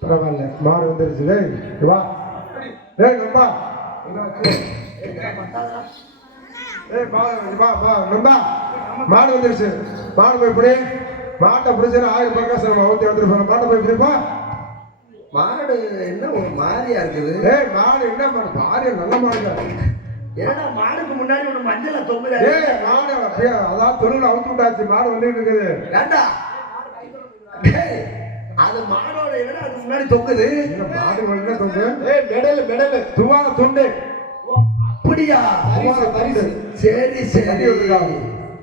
பரவாயில்ல மாடு வந்துருச்சு டேய் வா டேய் நம்பா ஏய் வா வா நம்பா மாடு வந்துருச்சு மாடு போய் பிடி மாட்டை பிடிச்சா 1000 பிரகாசம் ஊற்றி வந்துருப்பாங்க மாட்டை போய் பிடிப்பா மாடு என்ன ஒரு மாதிரியா இருக்குது ஏய் மாடு என்ன மாடு பாரு நல்ல மாடு ஏன்னா மாடுக்கு முன்னாடி ஒரு மஞ்சள தொங்குற ஏய் மாடு அப்படியே அதான் தொழில் அவுத்து விட்டாச்சு மாடு வந்துட்டு இருக்குது ஏண்டா டேய் அது மாடோட என்னடா அது முன்னாடி தொங்குது என்ன மாடு வந்து தொங்கு ஏய் மெடல் துவால துண்டு அப்படியா பரிசு சரி சரி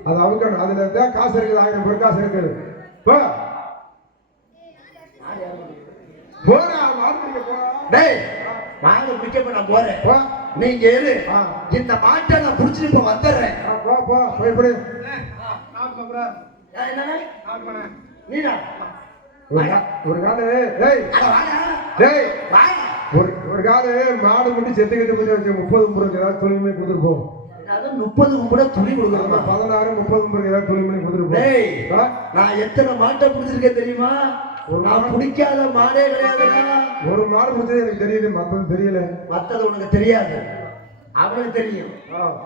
அது அவங்க அதுல தான் காசு இருக்குது 1000 பேர் காசு இருக்குது போ போடா மாடு போ டேய் மாடு பிடிக்க நான் போறேன் போ நீங்க இரு இந்த மாட்டை நான் புடிச்சிட்டு இப்ப வந்துடுறேன் போ போ போய் பிடி என்னண்ணே நீடா ஒரு காலு டேய் டேய் ஒரு காலு மாடு முடி செத்து கட்டு போய் 30 முறை ஏதாவது துணி மணி கொடுத்துட்டு போ அது 30 கூட துணி கொடுக்குறோம் 16 30 முறை ஏதாவது துணி மணி கொடுத்துட்டு போ டேய் நான் எத்தனை மாட்டை பிடிச்சிருக்கேன் தெரியுமா நான் பிடிக்காத மாடே கிடையாதுடா ஒரு மாடு பிடிச்சது எனக்கு தெரியுது மத்தது தெரியல மத்தது உனக்கு தெரியாது அவனுக்கு தெரியும்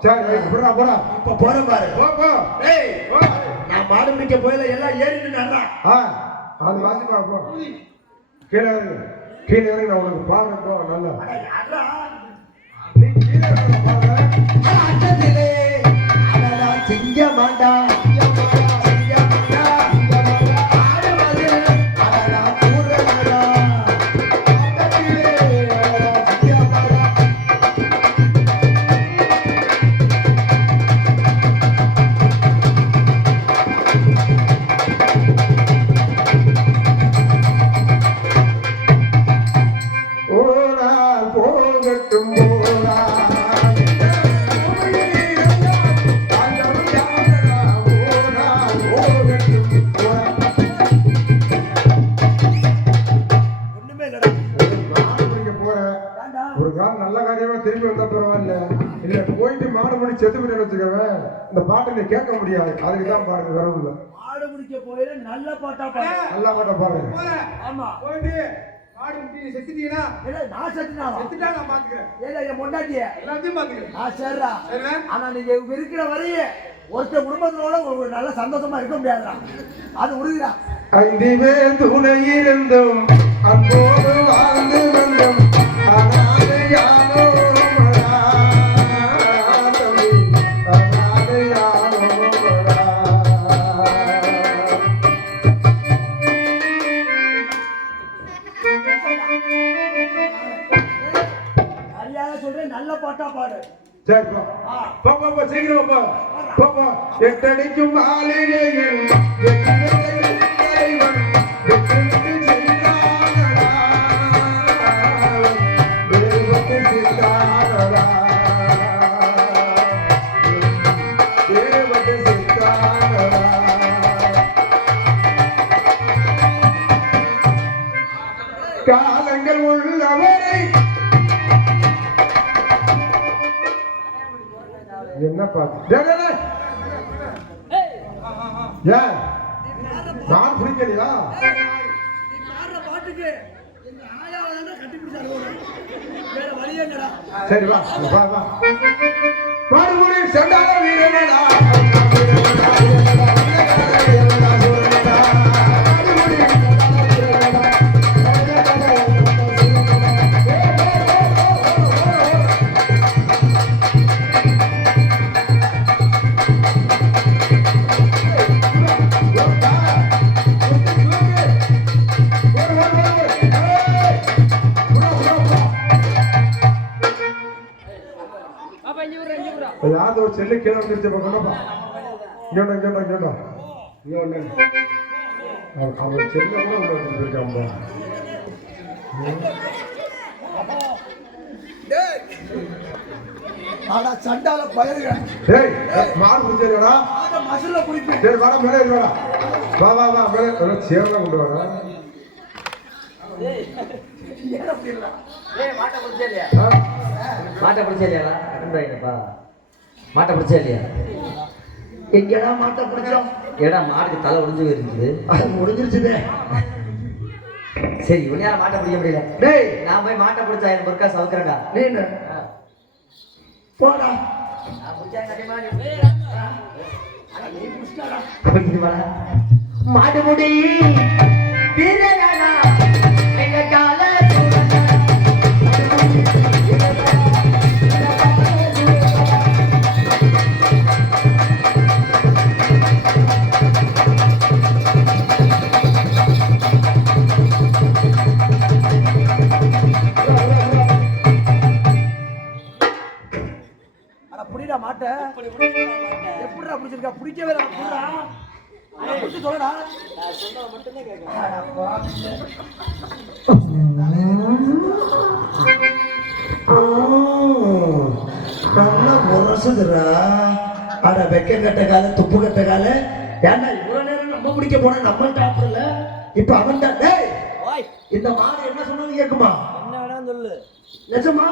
சரி போடா போடா இப்ப போறேன் பாரு போ போ டேய் நான் மாடு பிடிக்க போயில எல்லாம் ஏறிட்டு நடறா அது வாசிப்பா போ கீழே இறங்கி நான் உனக்கு பாக்குறேன் நல்லா அட யாரா நீ கீழே பாக்குறேன் போகட்டும் போரா ஒரு காலம் நல்ல காரியமா திரும்பி வந்தா பரவாயில்ல, இல்ல போயிட்டு மாடு மணி செத்து போய் வச்சுக்கவேன் இந்த பாட்டை நீ கேட்க முடியாது. அதுக்கு தான் பாருங்க, வரவில்லை. மாடு முடிக்க போயில நல்ல பாட்டா பாடு. நல்ல பாட்டை பாருங்க. ஆமா போயிட்டு மாடு முட்டி செத்துட்டீங்கன்னா நான் செத்துனா செத்துட்டா நான் பாத்துக்கிறேன். ஏல என் பொண்டாட்டிய எல்லாத்தையும் பாத்துக்கிறேன். சரிடா. ஆனா நீங்க இருக்கிற வரையே ஒருத்தர் குடும்பத்தோட ஒரு நல்ல சந்தோஷமா இருக்க முடியாதுடா, அது உறுதிடா. ஐந்துவே துணை இருந்தும் அன்போடு வாழ்ந்து வந்தோம் அனாதையானோ மரா தம்பி, அனாதையானோ மரா. சரியாக சொல்றேன், நல்ல பாட்டா பாடு. சரிப்பா, பாப்பா சீக்கிரம் பாப்பா. எட்டடிக்கும் மாளிகையில் தலைவன் வெற்றிக்கு சென்றானடா, தேவத்து சித்தானடா, தேவத்து சித்தானடா. காலங்கள் உள்ளவரை என்ன பாத்து ஏன் நான் பிடிக்கலையா? சரி வா வா வா. பாடுபுரி செண்டாத வீரனடா, யாவது ஒரு செல்லு கீழே வந்துருச்சு. கொண்டப்பா இங்கோண்டா இங்கோண்டா இங்கோண்டா இங்கோண்ட அவன் செல்ல கூட உள்ள வந்துருக்காம்பா. ஆனா சண்டால பயிர்க ஏய் மாடு பிடிச்சா மசுல குடிப்பேன். சரி வாடா மேலே வாடா, வா வா வா மேலே சேர்லாம் கொண்டு வாடா. மாட்டை பிடிச்சா இல்லையா? மாட்டை பிடிச்சா இல்லையா? மாட்டை பிடிச்சா இல்லையா? எங்கடா மாட்டை பிடிச்சோம்? ஏடா மாட்டுக்கு தலை ஒடிஞ்சு போயிருக்குது. அது முடிஞ்சிருச்சுதே. சரி உன்னையால மாட்டை பிடிக்க முடியல. டேய் நான் போய் மாட்டை பிடிச்சா எனக்கு ஒருக்கா சவுக்கிறேன்டா. நீ போடா. மாட்டு முடி வீரனா எங்க கால புடிடா மாட்டை. எப்படிடா பிடிச்சிருக்கா? பிடிக்கவே இல்லை. புடிடா பிடிச்சி சொல்லடா. நல்லா முரசுதுரா. அட வெக்க கட்ட கால துப்பு கட்ட கால. ஏன்னா இவ்வளவு நேரம் நம்ம பிடிக்க போனா நம்ம டாப்ல இப்ப அவன் தான். டேய் இந்த மாடு என்ன சொன்னாலும் கேட்குமா? என்ன வேணா சொல்லு. நிஜமா?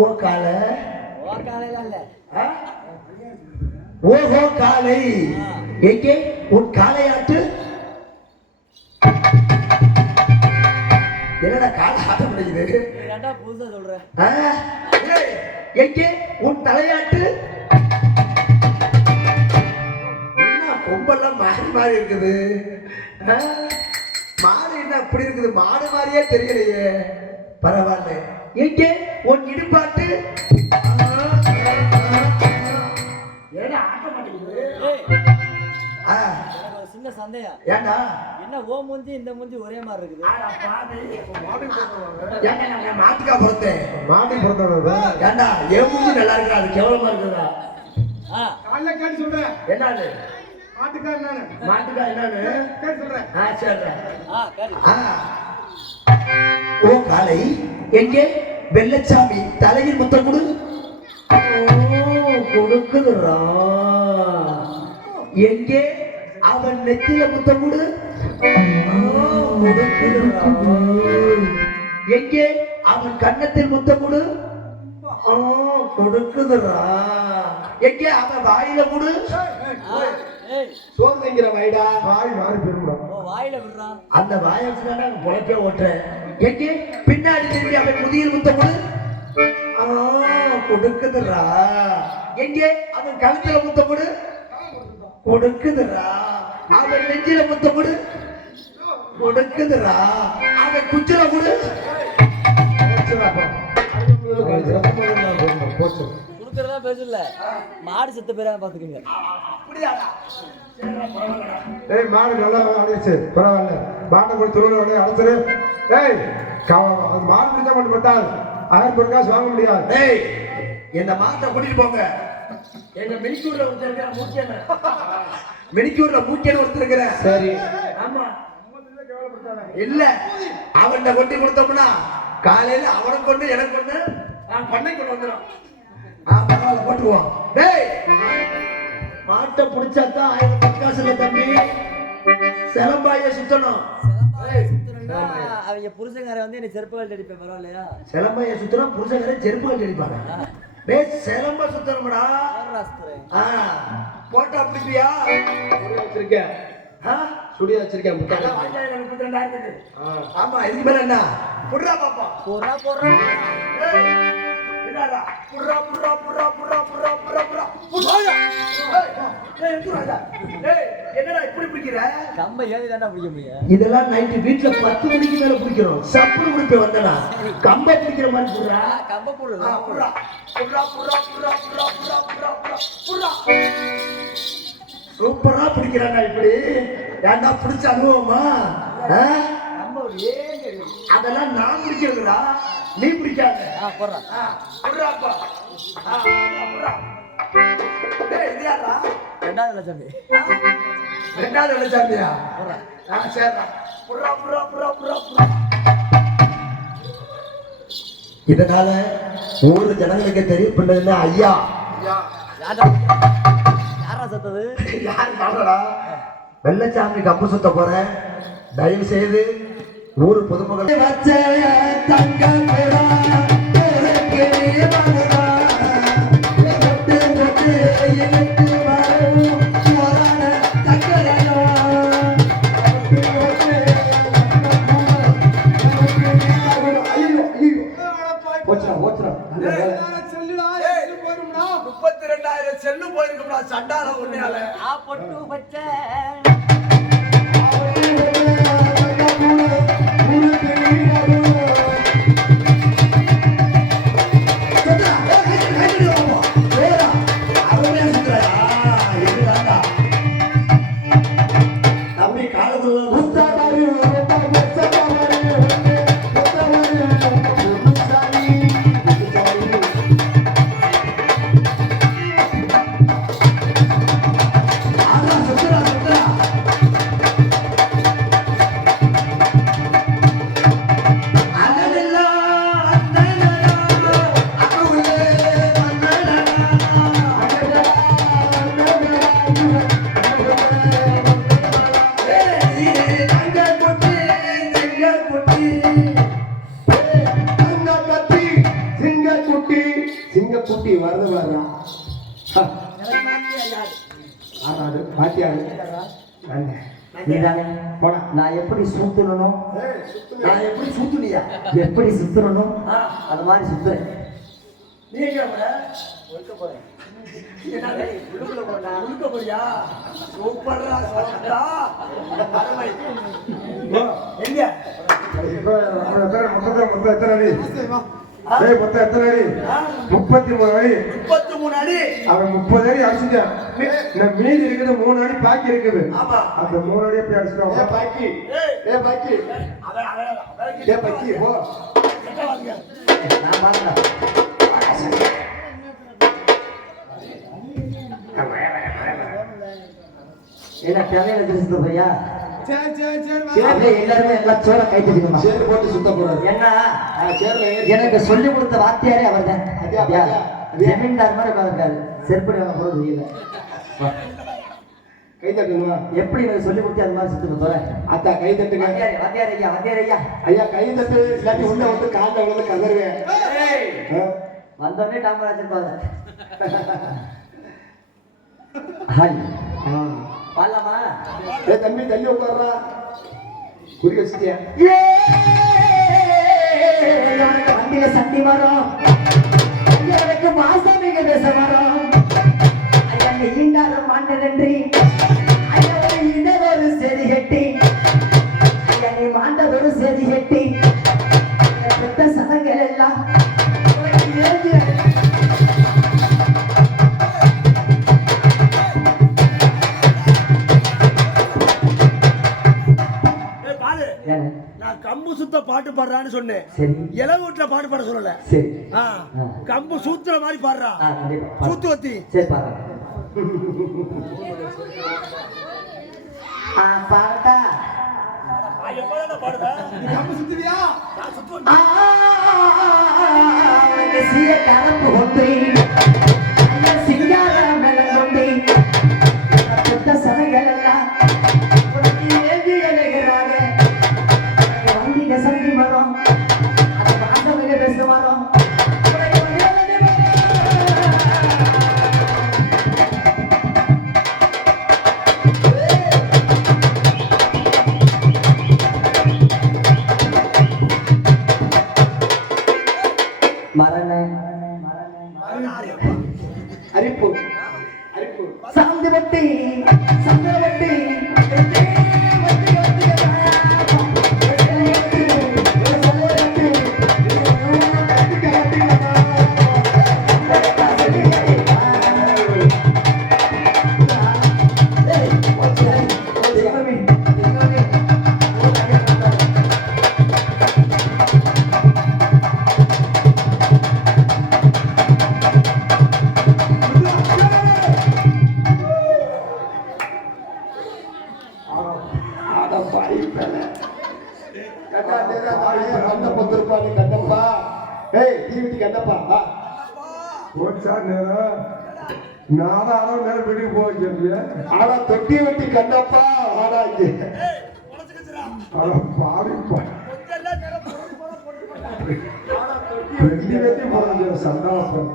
ஓ கால ஓஹோ காலை எங்கே உன் காலையாட்டு? என்னடா காலை ஆட்ட முடியுது? எங்கே உன் தலையாட்டு? என்ன கொம்பெல்லாம் மாறி மாறி இருக்குது? மாடு என்ன அப்படி இருக்குது? மாடு மாதிரியே தெரியலையே. பரவாயில்ல. எங்கே உன் இடுப்பாட்டு? ஏடா ஆட்ட மாட்டேங்குது? சின்ன சந்தேகம். ஏண்டா என்ன ஓ மூஞ்சி இந்த மூஞ்சி ஒரே மாதிரி இருக்குது? ஏண்டா மாட்டுக்கா பொறுத்தேன். மாட்டுக்கு பொறுத்தவரை ஏண்டா என் மூஞ்சி நல்லா இருக்குடா, அது கேவலமா இருக்குதா? காலைல கேட்டு சொல்றேன். என்னது மாட்டுக்கா என்னன்னு? மாட்டுக்கா என்னன்னு கேட்டு சொல்றேன். சரிடா. சரி. ஓ காலை எங்கே வெள்ளச்சாமி தலையில் முத்தம் கொடு. கொடுக்குதுரா. எங்கே அவன் நெத்தியில முத்தம் கொடு. கொடுக்குதுரா. எங்கே அவன் கன்னத்தில் முத்தம் கொடு. கொடுக்குதுரா. எங்கே அவன் வாயில கொடு. ஏய், சோறு வைக்கிற வைடா. வாய் மாறி பெருமா உன் வாயில விடுறான். அந்த வாயை பொழைக்க ஓட்டுறேன். எங்கே பின்னாடி திரும்பி அவன் முதியில் முத்தம் கொடு. கொடுக்குதுரா. எங்கே அவன் கழுத்துல முத்தம் கொடு. கொடுக்குதுரா. அவன் நெஞ்சில முத்தம் கொடு. கொடுக்குதுரா. அவன் குச்சில கொடு. போச்சு. குடுக்கறதா பெருசு இல்ல, மாடு செத்து போயிடாம பாத்துக்கோங்க. அப்படியாடா? ஏய் மாடு நல்லா ஆடிச்சு பரவாயில்ல. மாட்டை போய் தொழில் அடைச்சிரு. ஏய் மாடு பிடிச்சா மட்டும் பார்த்தால் 1000 காசு வாங்க முடியாது. ஏய் இந்த மாட்டை கூட்டிட்டு போங்க. எங்க மினிக்கூர்ல ஒருத்தர் இருக்கிற மூச்சேன. மினிக்கூர்ல மூச்சேன ஒருத்தர் இருக்கிற. சரி. ஆமா. இல்ல அவன்கிட்ட கொட்டி கொடுத்தோம்னா காலையில அவனுக்கு கொண்டு எனக்கு கொண்டு நான் பண்ணை கொண்டு வந்துடும். பரவாயில்ல போட்டுக்குவோம். டேய் மாட்டை பிடிச்சாதான் 1000 காசு இல்ல தம்பி. சிலம்பாய சுத்தணும். சுத்தணும்னா அவங்க புருஷங்கார வந்து என்ன செருப்பு கழட்டி அடிப்பேன், பரவாயில்லையா? சிலம்பாய சுத்தணும். புருஷங்கரை செருப்பு கட்டி அடிப்பாங்க. டேய் சிலம்ப சுத்தணும்டா. போட்டா பிடிப்பியா? வச்சிருக்கேன். சுடியா வச்சிருக்கேன். ஆமா இதுக்கு மேல என்ன புடுறா பாப்பா. போறா போறா. என்னடா புடுறா புடுறா புடுறா புடுறா புடுறா புடுறா புடுறா புடுறா. ஏய் எதுடா? டேய் என்னடா இப்படி பிடிக்கிற? கம்ப ஏறி தானே பிடிக்க முடியும். இதெல்லாம் நைட் வீட்ல 10 மணிக்கு மேல பிடிக்கிறோம். சப்புனு குடிப்பே வந்தடா. கம்ப பிடிக்கிற மாதிரி புடுறா. கம்ப போடு. புடுறா புடுறா புடுறா புடுறா புடுறா புடுறா புடுறா புடுறா. சூப்பரா பிடிக்கிறானா இப்படி? ஏன்டா பிடிச்ச அனுபவமா? அதெல்லாம் நான் பிடிக்கிறதுடா, நீ பிடிக்காத. போடுறா. புடுறாப்பா. புடுறா. டேய் இது யாரா? ரெண்டாவது லட்சம். ரெண்டாவது வெள்ளச்சாமியா? சரிடா. புடுறா புடுறா புடுறா புடுறா புடுறா. இதனால ஊரு ஜனங்களுக்கு தெரியப்படுதுன்னா ஐயா யாரா சத்தது? யாரு பாடுறா? வெள்ளச்சாமி கம்பு சுத்த போறேன். தயவு செய்து ஊரு பொதுமக்கள் வச்ச தங்க புறா உனக்கு மதுரா ஒட்டு ஒட்டு இழுத்து வரும் மரண சக்கரையோ ஒட்டு ஒட்டு ஐயோ ஐயோ போச்சுடா போச்சுடா. 32,000 செல்லு போயிருக்கும்டா சண்டால ஒன்னையால. பொட்டு பச்சை தம்பி காலத்துல சிங்கக்குட்டி வருது வரா. ஆறாது பாத்தியாரு போனா. நான் எப்படி சுத்தணும், நான் எப்படி சூத்துனியா? எப்படி சுத்தணும் அது மாதிரி சுத்துறேன். நீ எங்க போற? என்னடா உள்ள போறியா? சூப்பர்ரா சூப்பரா. அருமை. எங்க? இப்போ மொத்தம் எத்தனை அடி? ஏய் மொத்தம் எத்தனை அடி? 33 அடி. 33 அடி. அவன் 30 அடி அடிச்சுட்டான். இந்த மீதி இருக்குது 3 அடி பாக்கி இருக்குது. ஆமா. அந்த 3 அடியை போய் அடிச்சுட்டான். ஏ பாக்கி. ஏ பாக்கி. ஏ பாக்கி போ. நான் பாருங்க என்ன கதையில தெரிஞ்சது பையா? சரி சரி சரி வா. அப்படியே எல்லாருமே எல்லாம் சோற கை தட்டிக்கணும். சேர் போட்டு சுத்த போறாரு. ஏன்னா சேர்ல எனக்கு சொல்லி கொடுத்த வாத்தியாரே அவர் தான். அப்படியா? ஜமீன்தார் மாதிரி உட்காந்துருக்காரு. செருப்படி வாங்க கூட தெரியல. கை தட்டுமா? எப்படி எனக்கு சொல்லி கொடுத்து அது மாதிரி சுத்த போறேன். அத்தா கை தட்டுங்க. வாத்தியார் ஐயா, வாத்தியார் ஐயா. ஐயா கை தட்டு இல்லாட்டி உள்ள வந்து கால்ல விழுந்து கதறுவேன். வந்தோடனே டாம்பர் வச்சிருப்பாங்க. ஹாய். பாடலாமா? ஏய் தம்பி தள்ளி உட்கார்றா. குறி வச்சிட்டியா? எனக்கு வண்டியில சண்டி வரும். எனக்கு மாசாமிக பேச வரும். ஐயா நீ ஈண்டாரும் மாண்ட நன்றி. ஐயா ஒரு இதொரு செதி கட்டி. ஐயா நீ மாண்டதொரு செதி கட்டி. பெத்த சனங்கள் எல்லாம் ஏந்தி நான் கம்பு சுத்த பாட்டு பாடுறான்னு சொன்னேன். சரி இளவு வீட்டுல பாட்டு பாட சொல்லல. சரி கம்பு சூத்துற மாதிரி பாடுறா. கண்டிப்பா சூத்து வத்தி. சரி பாருங்க. பாடட்டா? பாடுவேன். கம்பு சுத்துவியா? சீய கலப்பு கொண்டு சிங்காரம் கொண்டு பெத்த சனங்கள் எல்லாம் ஏந்தி எழுகிறாங்க. வண்டியில சந்தி வரும். அது மாசமிக பேச வரும். மரண அரிப்பு அரிப்பு சாந்தி வட்டி சந்திர வட்டி கண்டப்பா. ஏய் தீவிட்டி கண்டப்பா. போச்சா நேரம் நானும் நேரம் வீட்டுக்கு போக சொல்லியா? ஆனா தொட்டி வெட்டி கண்டப்பா. ஆனா இங்க பாடிப்பா வெட்டி வெட்டி போற சந்தாசம்.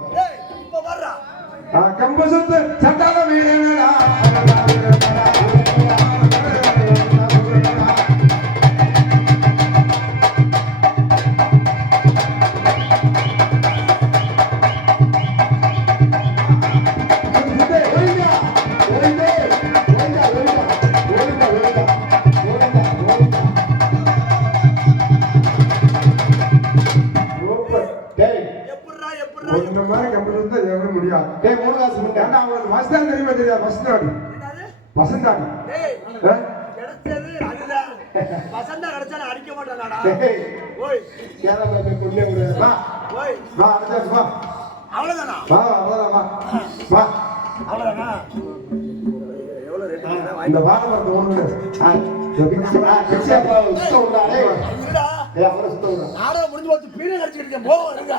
கம்பு சுத்து சட்டால வீரனடா. இந்த மாதிரி கம்பெனி தான் எவ்வளவு முடியாது. டேய் மூணு காசு முட்டை. ஏன்னா அவங்களுக்கு மஸ்தான் தெரியுமா தெரியாது? மஸ்தாடி வசந்தாடி கிடைச்சது அதுதான். வசந்தா கிடைச்சாலும் அடிக்க மாட்டானாடா. டேய் ஓய் சேரா போய் கொண்டே விடு. வா ஓய் வா அடிச்சாச்சு வா அவ்வளவுதானா? வா அவ்வளோதான் வா வா. அவ்வளவுதானா? இந்த வாழை ஒன்று பிச்சைப்பா சுத்த விடுறா. டேய் இருடா. அவரை சுத்த விடுறா. நாடகம் முடிஞ்சு போச்சு. பீனை கடிச்சுக்கிட்டு இருக்கேன். போ வருங்க.